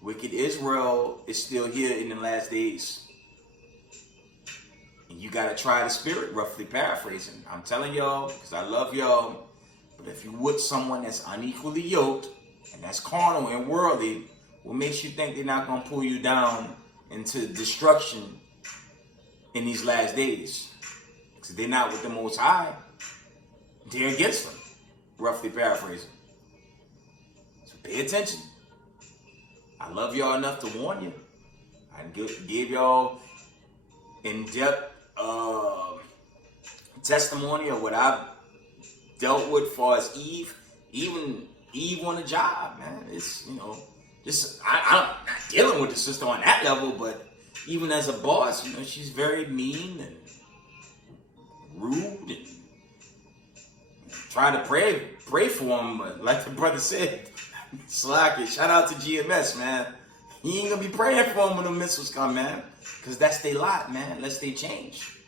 Wicked Israel is still here in the last days. And you got to try the spirit, roughly paraphrasing. I'm telling y'all, because I love y'all, but if you with someone that's unequally yoked, and that's carnal and worldly, what makes you think they're not going to pull you down into destruction in these last days? Because they're not with the Most High. They're against them, roughly paraphrasing. So pay attention. I love y'all enough to warn you. I give y'all in-depth testimony of what I've dealt with as far as Eve. Even Eve on the job, man. It's, I'm not dealing with the sister on that level, but even as a boss, she's very mean and rude and try to pray for him, but like the brother said, slack it. Shout out to GMS, man. He ain't gonna be praying for him when the missiles come, man. Because that's their lot, man. Unless they change.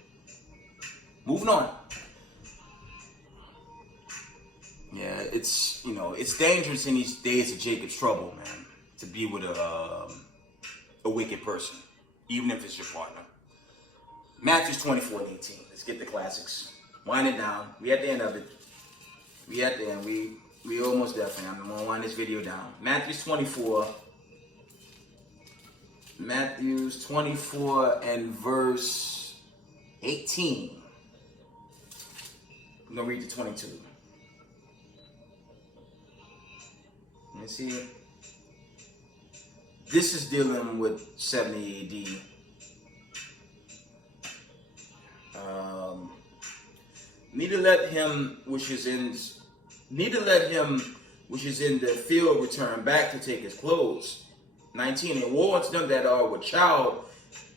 Moving on. Yeah, it's dangerous in these days of Jacob's trouble, man, to be with a wicked person, even if it's your partner. Matthew 24 and 18. Let's get the classics. Wind it down. We at the end of it. We at the end. We almost definitely. I'm going to wind this video down. Matthew 24 and verse 18. I'm going to read to 22. Let me see. This is dealing with 70 AD. Neither let him which is in the field return back to take his clothes. 19. And woe unto them that are with child,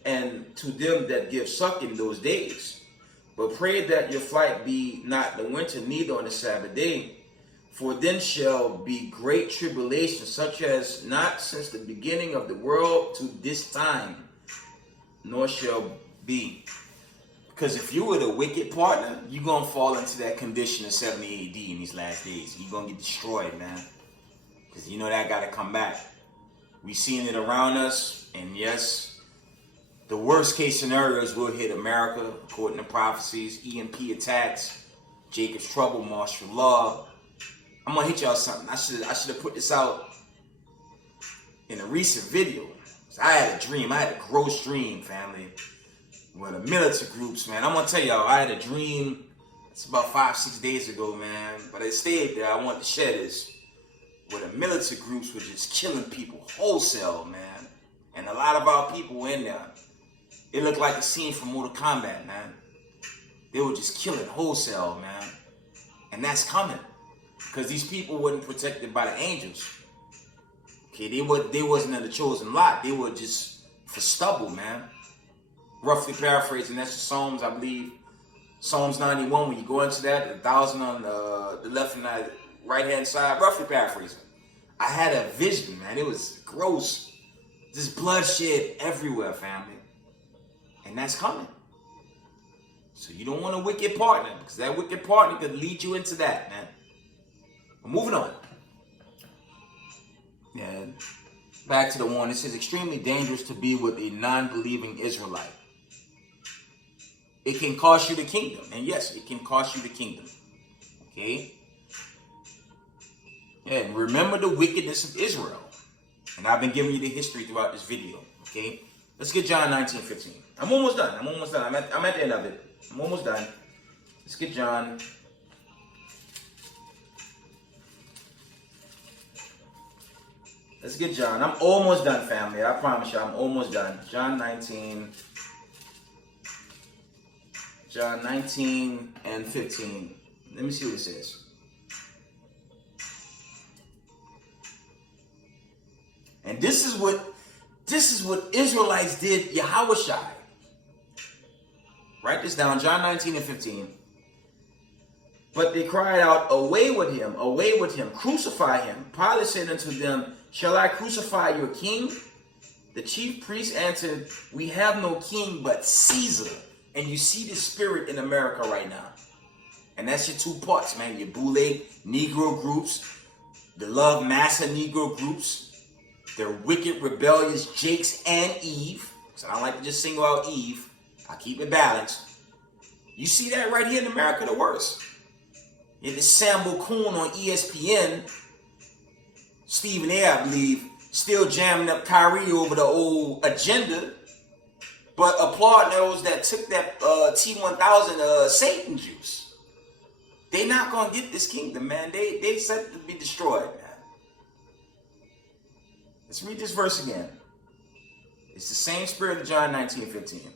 and to them that give suck in those days. But pray that your flight be not in the winter, neither on the Sabbath day. For then shall be great tribulation, such as not since the beginning of the world to this time, nor shall be. Because if you were the wicked partner, you're going to fall into that condition of 70 AD in these last days. You're going to get destroyed, man. Because that got to come back. We seeing it around us, and yes, The worst case scenarios will hit America, according to prophecies, EMP attacks, Jacob's trouble, martial law. I'm gonna hit y'all something. I should have put this out in a recent video. I had a dream. I had a gross dream, family. With the military groups, man. I'm gonna tell y'all, I had a dream. It's about 5-6 days ago, man. But it stayed there. I want to share this. Where the military groups were just killing people wholesale, man. And a lot of our people were in there. It looked like a scene from Mortal Kombat, man. They were just killing wholesale, man. And that's coming. Because these people weren't protected by the angels. Okay, they wasn't in the chosen lot. They were just for stubble, man. Roughly paraphrasing, that's the Psalms, I believe. Psalms 91, when you go into that, 1,000 on the left and the right-hand side, roughly paraphrasing. I had a vision, man. It was gross. Just bloodshed everywhere, family. And that's coming. So you don't want a wicked partner, because that wicked partner could lead you into that, man. But moving on. Yeah, back to the one. It says, extremely dangerous to be with a non-believing Israelite. It can cost you the kingdom. And yes, it can cost you the kingdom. Okay? Yeah, and remember the wickedness of Israel. And I've been giving you the history throughout this video. Okay? Let's get John 19:15. I'm almost done. I'm at the end of it. I'm almost done. Let's get John. Let's get John. I'm almost done, family. I promise you, I'm almost done. John 19 and 15. Let me see what it says. And this is what Israelites did Yahushai. Write this down, John 19 and 15. But they cried out, away with him, crucify him. Pilate said unto them, shall I crucify your king? The chief priest answered, we have no king but Caesar. And you see the spirit in America right now. And that's your two parts, man. Your Boule Negro groups, the Love Massa Negro groups, their wicked, rebellious Jakes and Eve. Because I don't like to just single out Eve. I keep it balanced. You see that right here in America the worst. You have this Sambo Coon on ESPN, Stephen A, I believe, still jamming up Kyrie over the old agenda, but applaud those that took that T1000 Satan juice. They not going to get this kingdom, man. They set to be destroyed, man. Let's read this verse again. It's the same spirit of John 19:15.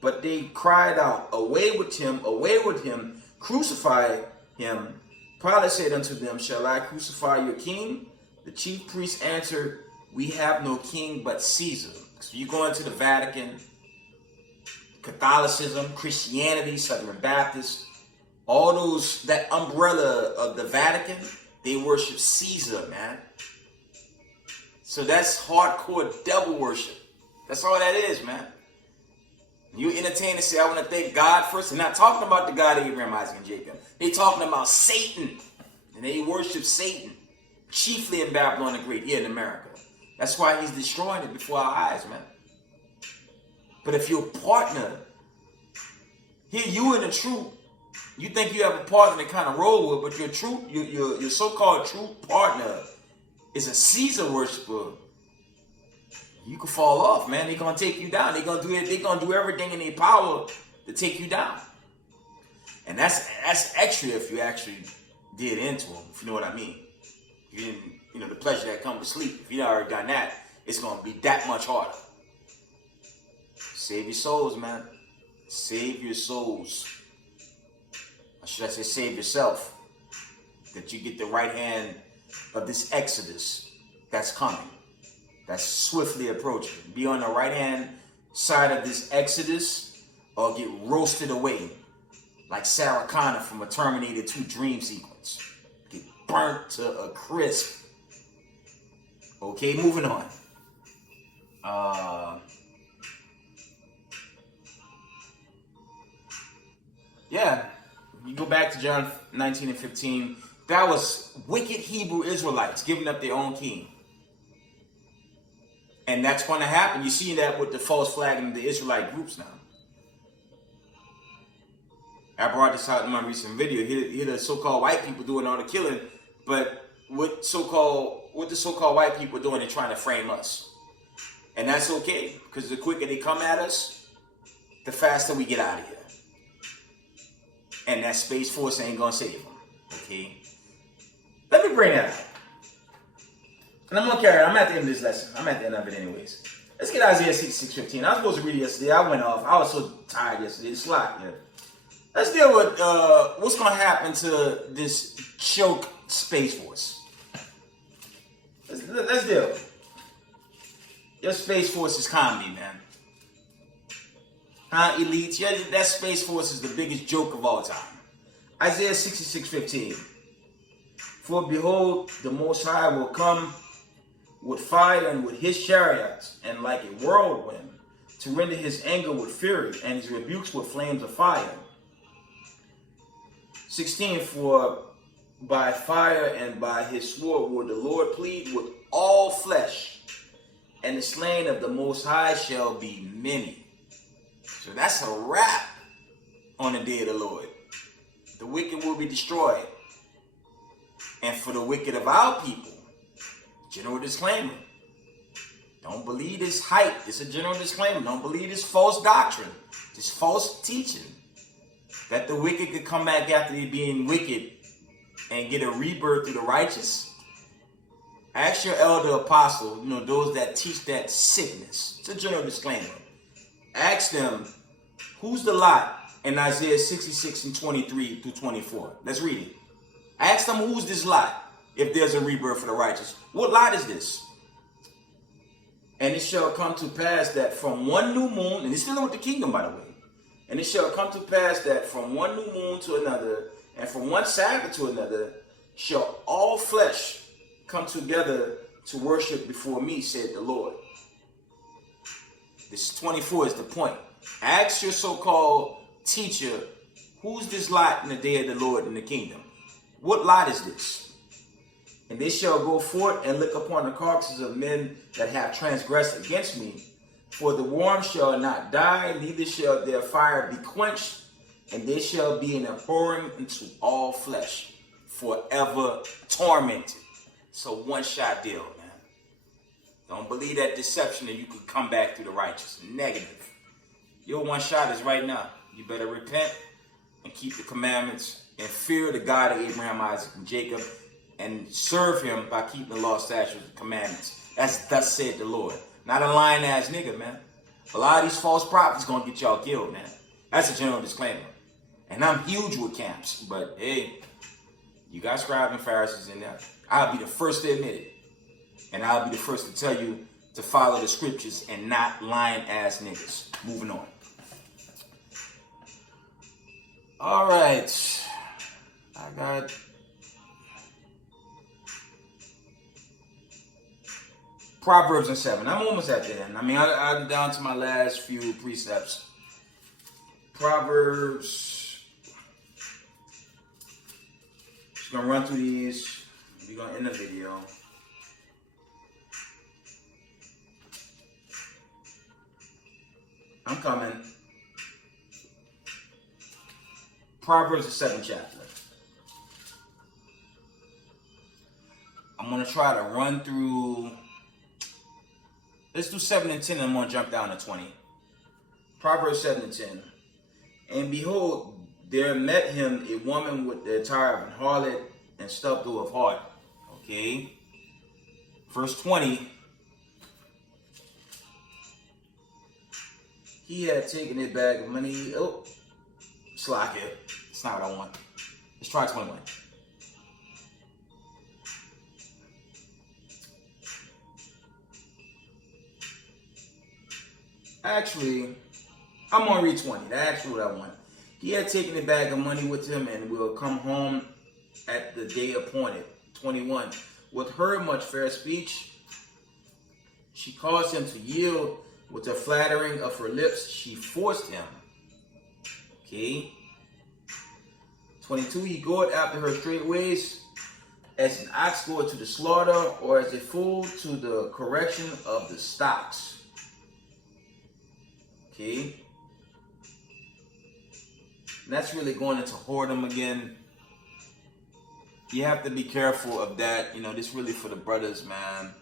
But they cried out, away with him, crucify him. Pilate said unto them, shall I crucify your king? The chief priests answered, we have no king but Caesar. So you go into the Vatican, Catholicism, Christianity, Southern Baptist, all those, that umbrella of the Vatican, they worship Caesar, man. So that's hardcore devil worship. That's all that is, man. You entertain and say, I want to thank God first. They're not talking about the God of Abraham, Isaac, and Jacob. They're talking about Satan. And they worship Satan. Chiefly in Babylon the Great, here in America. That's why he's destroying it before our eyes, man. But if your partner, here you in the truth, you think you have a partner to kind of roll with, but your so-called true partner is a Caesar worshiper, you can fall off, man. They're gonna take you down. They're gonna do everything in their power to take you down. And that's extra if you actually did into them, if you know what I mean. You didn't, the pleasure that comes with sleep. If you already done that, it's gonna be that much harder. Save your souls, man. Save your souls. Or should I say save yourself? That you get the right hand of this exodus that's coming. That's swiftly approaching. Be on the right hand side of this exodus or get roasted away like Sarah Connor from a Terminator 2 dream sequence. Get burnt to a crisp. Okay, moving on. Yeah, you go back to John 19 and 15. That was wicked Hebrew Israelites giving up their own king. And that's going to happen. You see that with the false flag in the Israelite groups now. I brought this out in my recent video. Here the so-called white people doing all the killing, but what the so-called white people doing, they're trying to frame us. And that's okay, because the quicker they come at us, the faster we get out of here. And that Space Force ain't gonna save them. Okay? Let me bring that up. And I'm gonna carry it. I'm at the end of this lesson. I'm at the end of it anyways. Let's get Isaiah 66:15. I was supposed to read it yesterday. I went off. I was so tired yesterday. It's slot, yeah. Let's deal with what's gonna happen to this choke Space Force. Let's deal. Your Space Force is comedy, man. Huh, elites? Yeah, that Space Force is the biggest joke of all time. Isaiah 66:15. For behold, the Most High will come with fire and with his chariots, and like a whirlwind, to render his anger with fury, and his rebukes with flames of fire. 16. For by fire and by his sword will the Lord plead with all flesh, and the slain of the Most High shall be many. So that's a wrap on the day of the Lord. The wicked will be destroyed. And for the wicked of our people, general disclaimer. Don't believe this hype. It's a general disclaimer. Don't believe this false doctrine, this false teaching that the wicked could come back after they being wicked and get a rebirth through the righteous. Ask your elder apostle, those that teach that sickness. It's a general disclaimer. Ask them, who's the lot in Isaiah 66:23 through 24? Let's read it. Ask them, who's this lot if there's a rebirth for the righteous? What lot is this? And it shall come to pass that from one new moon, and it's still with the kingdom, by the way. And it shall come to pass that from one new moon to another, and from one Sabbath to another, shall all flesh come together to worship before me, said the Lord. This 24 is the point. Ask your so-called teacher, who's this lot in the day of the Lord in the kingdom? What lot is this? And they shall go forth and look upon the carcasses of men that have transgressed against me. For the worm shall not die, neither shall their fire be quenched, and they shall be an abhorring unto all flesh, forever tormented. So one-shot deal, man. Don't believe that deception that you could come back through the righteous. Negative. Your one-shot is right now. You better repent and keep the commandments and fear the God of Abraham, Isaac, and Jacob, and serve him by keeping the law, statutes, and commandments. That's thus said the Lord. Not a lying ass nigga, man. A lot of these false prophets gonna get y'all killed, man. That's a general disclaimer. And I'm huge with camps, but hey, you got scribes and Pharisees in there. I'll be the first to admit it. And I'll be the first to tell you to follow the scriptures and not lying ass niggas. Moving on. All right. I got Proverbs and 7. I'm almost at the end. I mean, I'm down to my last few precepts. Proverbs. Just gonna run through these. We're gonna end the video. I'm coming. Proverbs, the 7th chapter. I'm going to try to run through. Let's do 7 and 10, and I'm going to jump down to 20. Proverbs 7 and 10. And behold, there met him a woman with the attire of an harlot and stuffed of heart. Okay. Verse 20. He had taken a bag of money. Oh, slack it. It's not what I want. Let's try 21. Actually, I'm going to read 20. That's actually what I want. He had taken a bag of money with him and will come home at the day appointed. 21. With her much fair speech, she caused him to yield. With the flattering of her lips, she forced him. Okay. 22. He goeth after her straightways, as an ox goeth to the slaughter, or as a fool to the correction of the stocks. Okay? And that's really going into whoredom again. You have to be careful of that. You know, this really for the brothers, man.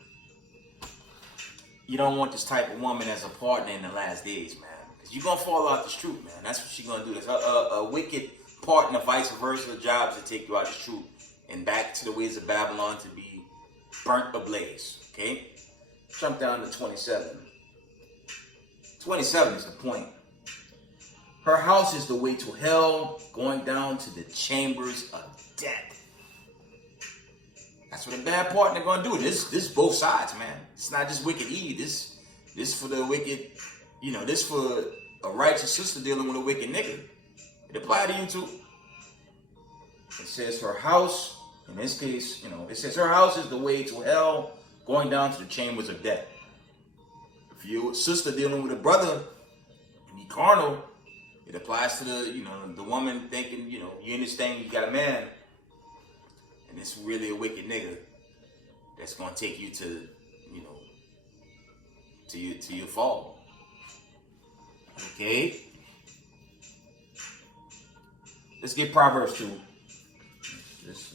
You don't want this type of woman as a partner in the last days, man. Because you're going to fall out this truth, man. That's what she's going to do. That's a wicked partner, vice versa, jobs to take you out this truth and back to the ways of Babylon to be burnt ablaze. Okay? Jump down to 27. 27 is the point. Her house is the way to hell, going down to the chambers of death. That's what a bad partner gonna do. This both sides, man. It's not just wicked Eve. This for the wicked, you know, this for a righteous sister dealing with a wicked nigga. It applies to you too. It says her house, in this case, you know, it says her house is the way to hell, going down to the chambers of death. If you're a sister dealing with a brother, and you carnal, it applies to the, you know, the woman thinking, you know, you understand you got a man, and it's really a wicked nigga that's gonna take you to, you know, to your fall. Okay? Let's get Proverbs 2.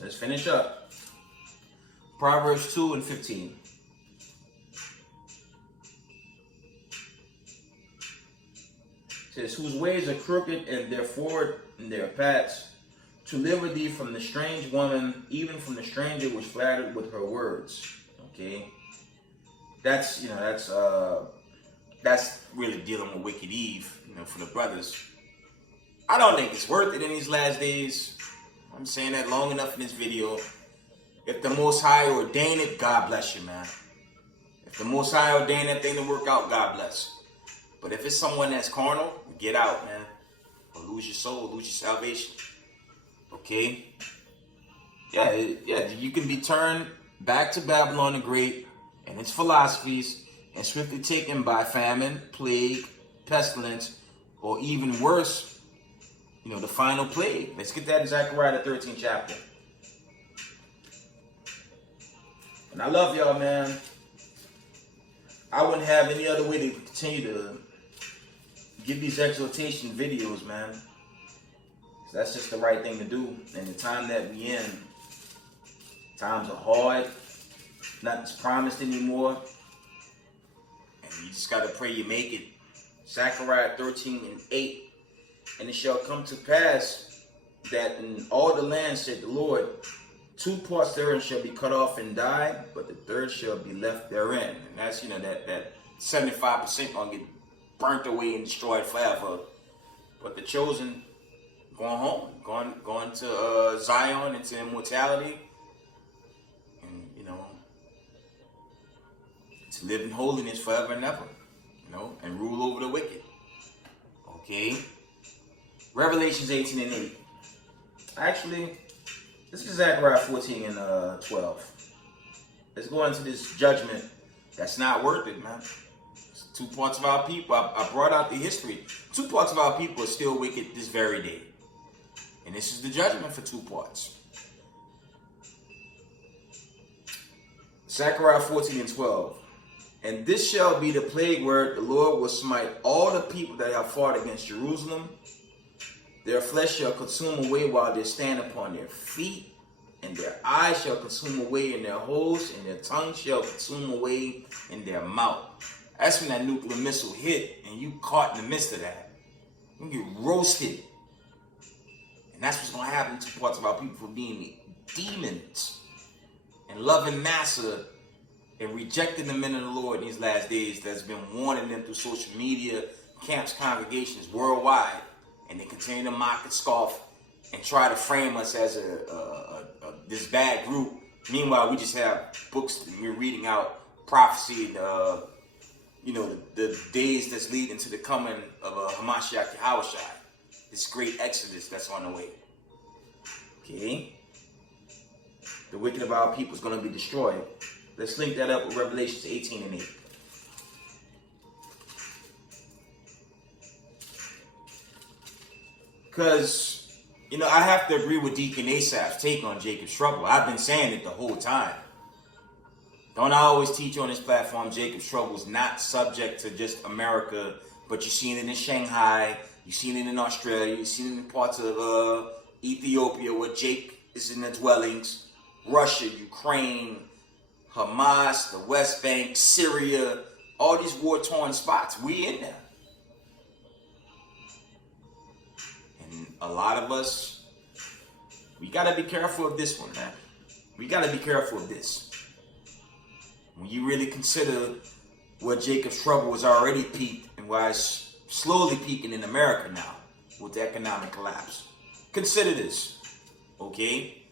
Let's finish up. Proverbs 2 and 15. It says, whose ways are crooked and their forward in their paths, to deliver thee from the strange woman, even from the stranger which flattered with her words. Okay, that's, you know, that's really dealing with wicked Eve, you know, for the brothers. I don't think it's worth it in these last days. I'm saying that long enough in this video. If the Most High ordained it, God bless you, man. If the Most High ordained that thing to work out, God bless. But if it's someone that's carnal, get out, man. Or lose your soul, lose your salvation. Okay? Yeah, you can be turned back to Babylon the Great and its philosophies and swiftly taken by famine, plague, pestilence, or even worse, you know, the final plague. Let's get that in Zechariah the 13th chapter. And I love y'all, man. I wouldn't have any other way to continue to give these exhortation videos, man. That's just the right thing to do. And the time that we in, times are hard. Nothing's promised anymore. And you just got to pray you make it. Zechariah 13 and 8. And it shall come to pass that in all the land, said the Lord, 2 parts therein shall be cut off and die, but the third shall be left therein. And that's, you know, that 75% gonna get burnt away and destroyed forever. But the chosen going home, going to Zion, into immortality, and, you know, to live in holiness forever and ever, you know, and rule over the wicked. Okay. Revelations 18 and 8. Actually, this is Zechariah 14 and 12. Let's go into this judgment that's not worth it, man. It's 2 parts of our people. I brought out the history. 2 parts of our people are still wicked this very day. And this is the judgment for 2 parts. Zechariah 14 and 12. And this shall be the plague where the Lord will smite all the people that have fought against Jerusalem. Their flesh shall consume away while they stand upon their feet, and their eyes shall consume away in their holes, and their tongue shall consume away in their mouth. That's when that nuclear missile hit, and you caught in the midst of that. You get roasted. And that's what's going to happen to parts of our people for being demons and loving massa and rejecting the men of the Lord in these last days that's been warning them through social media, camps, congregations worldwide. And they continue to mock and scoff and try to frame us as this bad group. Meanwhile, we just have books that we're reading out, prophecy, you know, the days that's leading to the coming of Hamashiach Yahushai. This great exodus that's on the way. Okay? The wicked of our people is going to be destroyed. Let's link that up with Revelations 18 and 8. Because You know, I have to agree with Deacon Asap's take on Jacob's trouble. I've been saying it the whole time. Don't I always teach on this platform, Jacob's trouble is not subject to just America, but you've seen it in Shanghai, you've seen it in Australia, you've seen it in parts of Ethiopia where Jake is in the dwellings, Russia, Ukraine, Hamas, the West Bank, Syria, all these war-torn spots. We in there. And a lot of us, we got to be careful of this one, man. We got to be careful of this. When you really consider where Jacob's trouble was already peaked and why it's slowly peaking in America now with the economic collapse. Consider this, okay?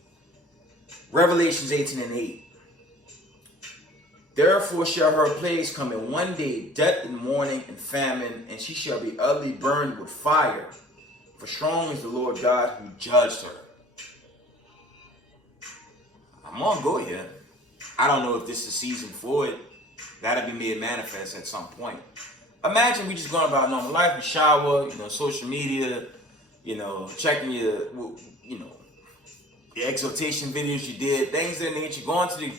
Revelations 18:8. Therefore shall her plagues come in one day, death and mourning and famine, and she shall be utterly burned with fire. For strong is the Lord God who judged her. I'm on go here. I don't know if this is the season for it. That'll be made manifest at some point. Imagine we just going about normal life, you shower, social media, checking your exhortation videos you did, things that nature, going to the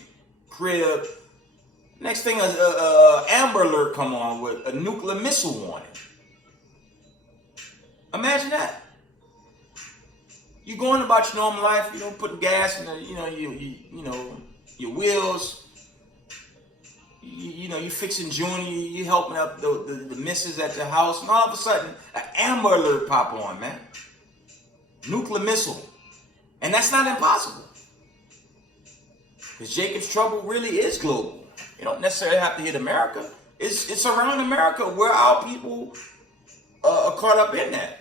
crib. Next thing, a Amber Alert come on with a nuclear missile warning. Imagine that. You going about your normal life, putting gas in the, your wheels. You fixing Junior, you helping up the missus at the house, and all of a sudden, an Amber Alert pop on, man. Nuclear missile. And that's not impossible. Because Jacob's trouble really is global. You don't necessarily have to hit America. It's around America where our people are caught up in that.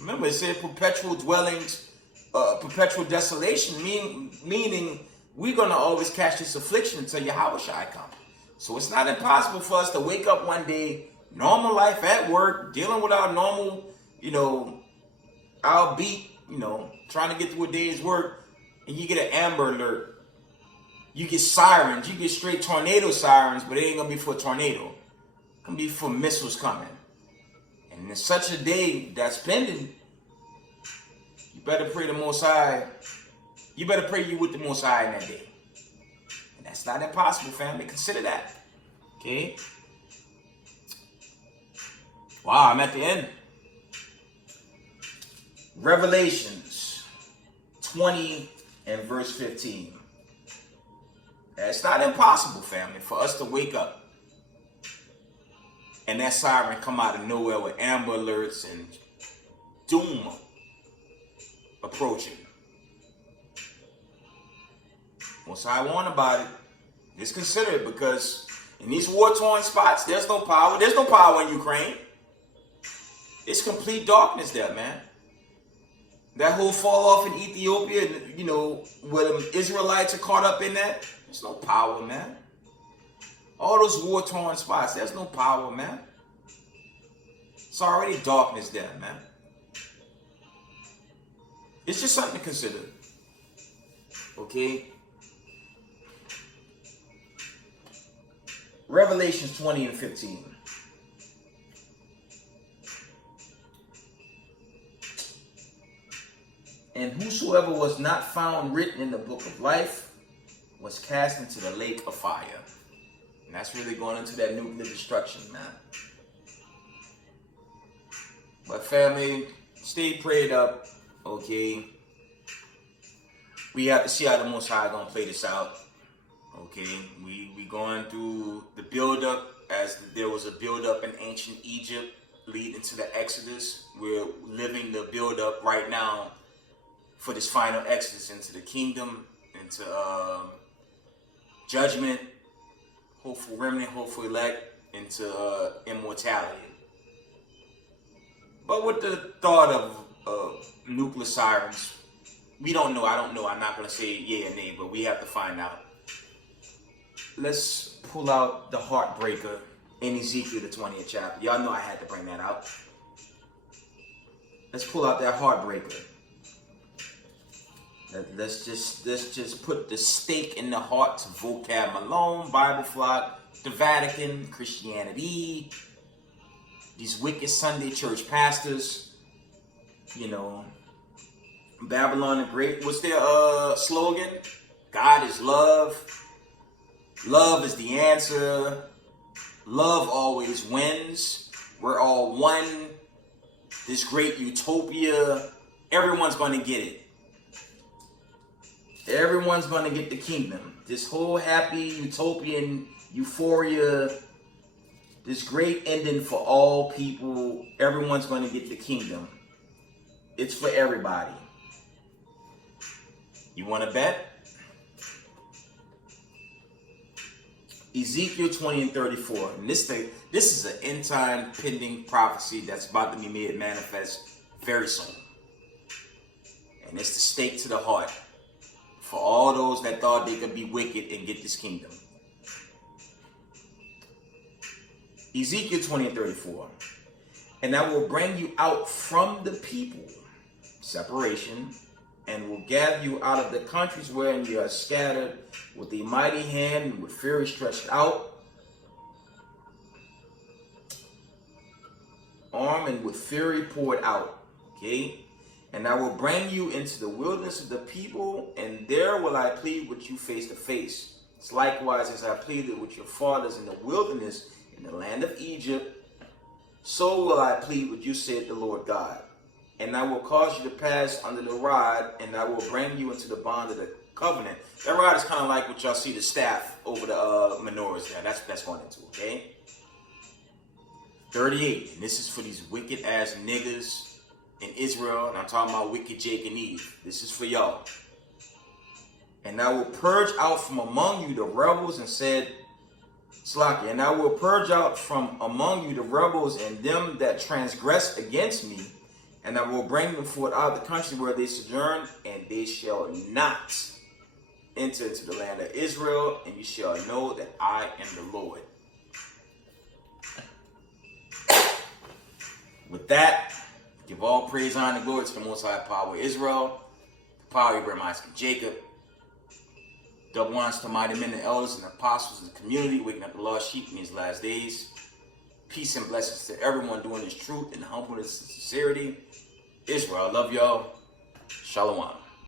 Remember, it said perpetual dwellings, perpetual desolation, meaning we're going to always catch this affliction until Yahweh comes. So it's not impossible for us to wake up one day, normal life at work, dealing with our normal, our beat, trying to get through a day's work, and you get an Amber Alert. You get sirens, you get straight tornado sirens, but it ain't going to be for a tornado. It's going to be for missiles coming. And in such a day that's pending, you better pray the Most High. You better pray you with the Most High in that day. And that's not impossible, family. Consider that. Okay? Wow, I'm at the end. Revelations 20 and verse 15. It's not impossible, family, for us to wake up and that siren come out of nowhere with Amber Alerts and doom approaching. Once I warn about it, just consider it, because in these war-torn spots, there's no power. There's no power in Ukraine. It's complete darkness there, man. That whole fall off in Ethiopia, where the Israelites are caught up in that, there's no power, man. All those war-torn spots, there's no power, man. It's already darkness there, man. It's just something to consider. Okay? Revelations 20 and 15. And whosoever was not found written in the book of life was cast into the lake of fire. And that's really going into that nuclear destruction, man. But family, stay prayed up, okay? We have to see how the Most High gonna play this out, okay? We going through the build-up, as there was a build-up in ancient Egypt leading to the Exodus. We're living the build-up right now for this final Exodus into the kingdom, into judgment, hopeful remnant, hopeful elect, into immortality. But with the thought of nuclear sirens, we don't know. I don't know. I'm not going to say yay or nay, but we have to find out. Let's pull out the heartbreaker in Ezekiel, the 20th chapter. Y'all know I had to bring that out. Let's pull out that heartbreaker. Let's just put the stake in the hearts of Vocab Malone, Bible Flock, the Vatican, Christianity, these wicked Sunday church pastors, Babylon the Great. What's their slogan? God is love. Love is the answer. Love always wins. We're all one. This great utopia. Everyone's going to get it. Everyone's going to get the kingdom. This whole happy utopian euphoria. This great ending for all people. Everyone's going to get the kingdom. It's for everybody. You want to bet? Ezekiel 20 and 34. And this is an end time pending prophecy that's about to be made manifest very soon. And it's the stake to the heart for all those that thought they could be wicked and get this kingdom. Ezekiel 20 and 34. And I will bring you out from the people, separation, and will gather you out of the countries wherein you are scattered with a mighty hand and with fury stretched out, arm and with fury poured out. Okay? And I will bring you into the wilderness of the people, and there will I plead with you face to face. It's likewise as I pleaded with your fathers in the wilderness in the land of Egypt, so will I plead with you, said the Lord God. And I will cause you to pass under the rod, and I will bring you into the bond of the covenant. That rod is kind of like what y'all see the staff over the menorahs there. That's going into, okay? 38, and this is for these wicked ass niggas in Israel, and I'm talking about wicked Jake and Eve. This is for y'all. And I will purge out from among you the rebels, and said, Slakia, and I will purge out from among you the rebels and them that transgressed against me, and I will bring them forth out of the country where they sojourn, and they shall not enter into the land of Israel, and you shall know that I am the Lord. With that, give all praise, honor, and glory to the Most High Power of Israel, the power of Abraham, Isaac, and Jacob. Double honors to mighty men, the elders, and the apostles of the community, waking up the lost sheep in these last days. Peace and blessings to everyone doing this truth and humbleness and sincerity. Israel, I love y'all. Shalom.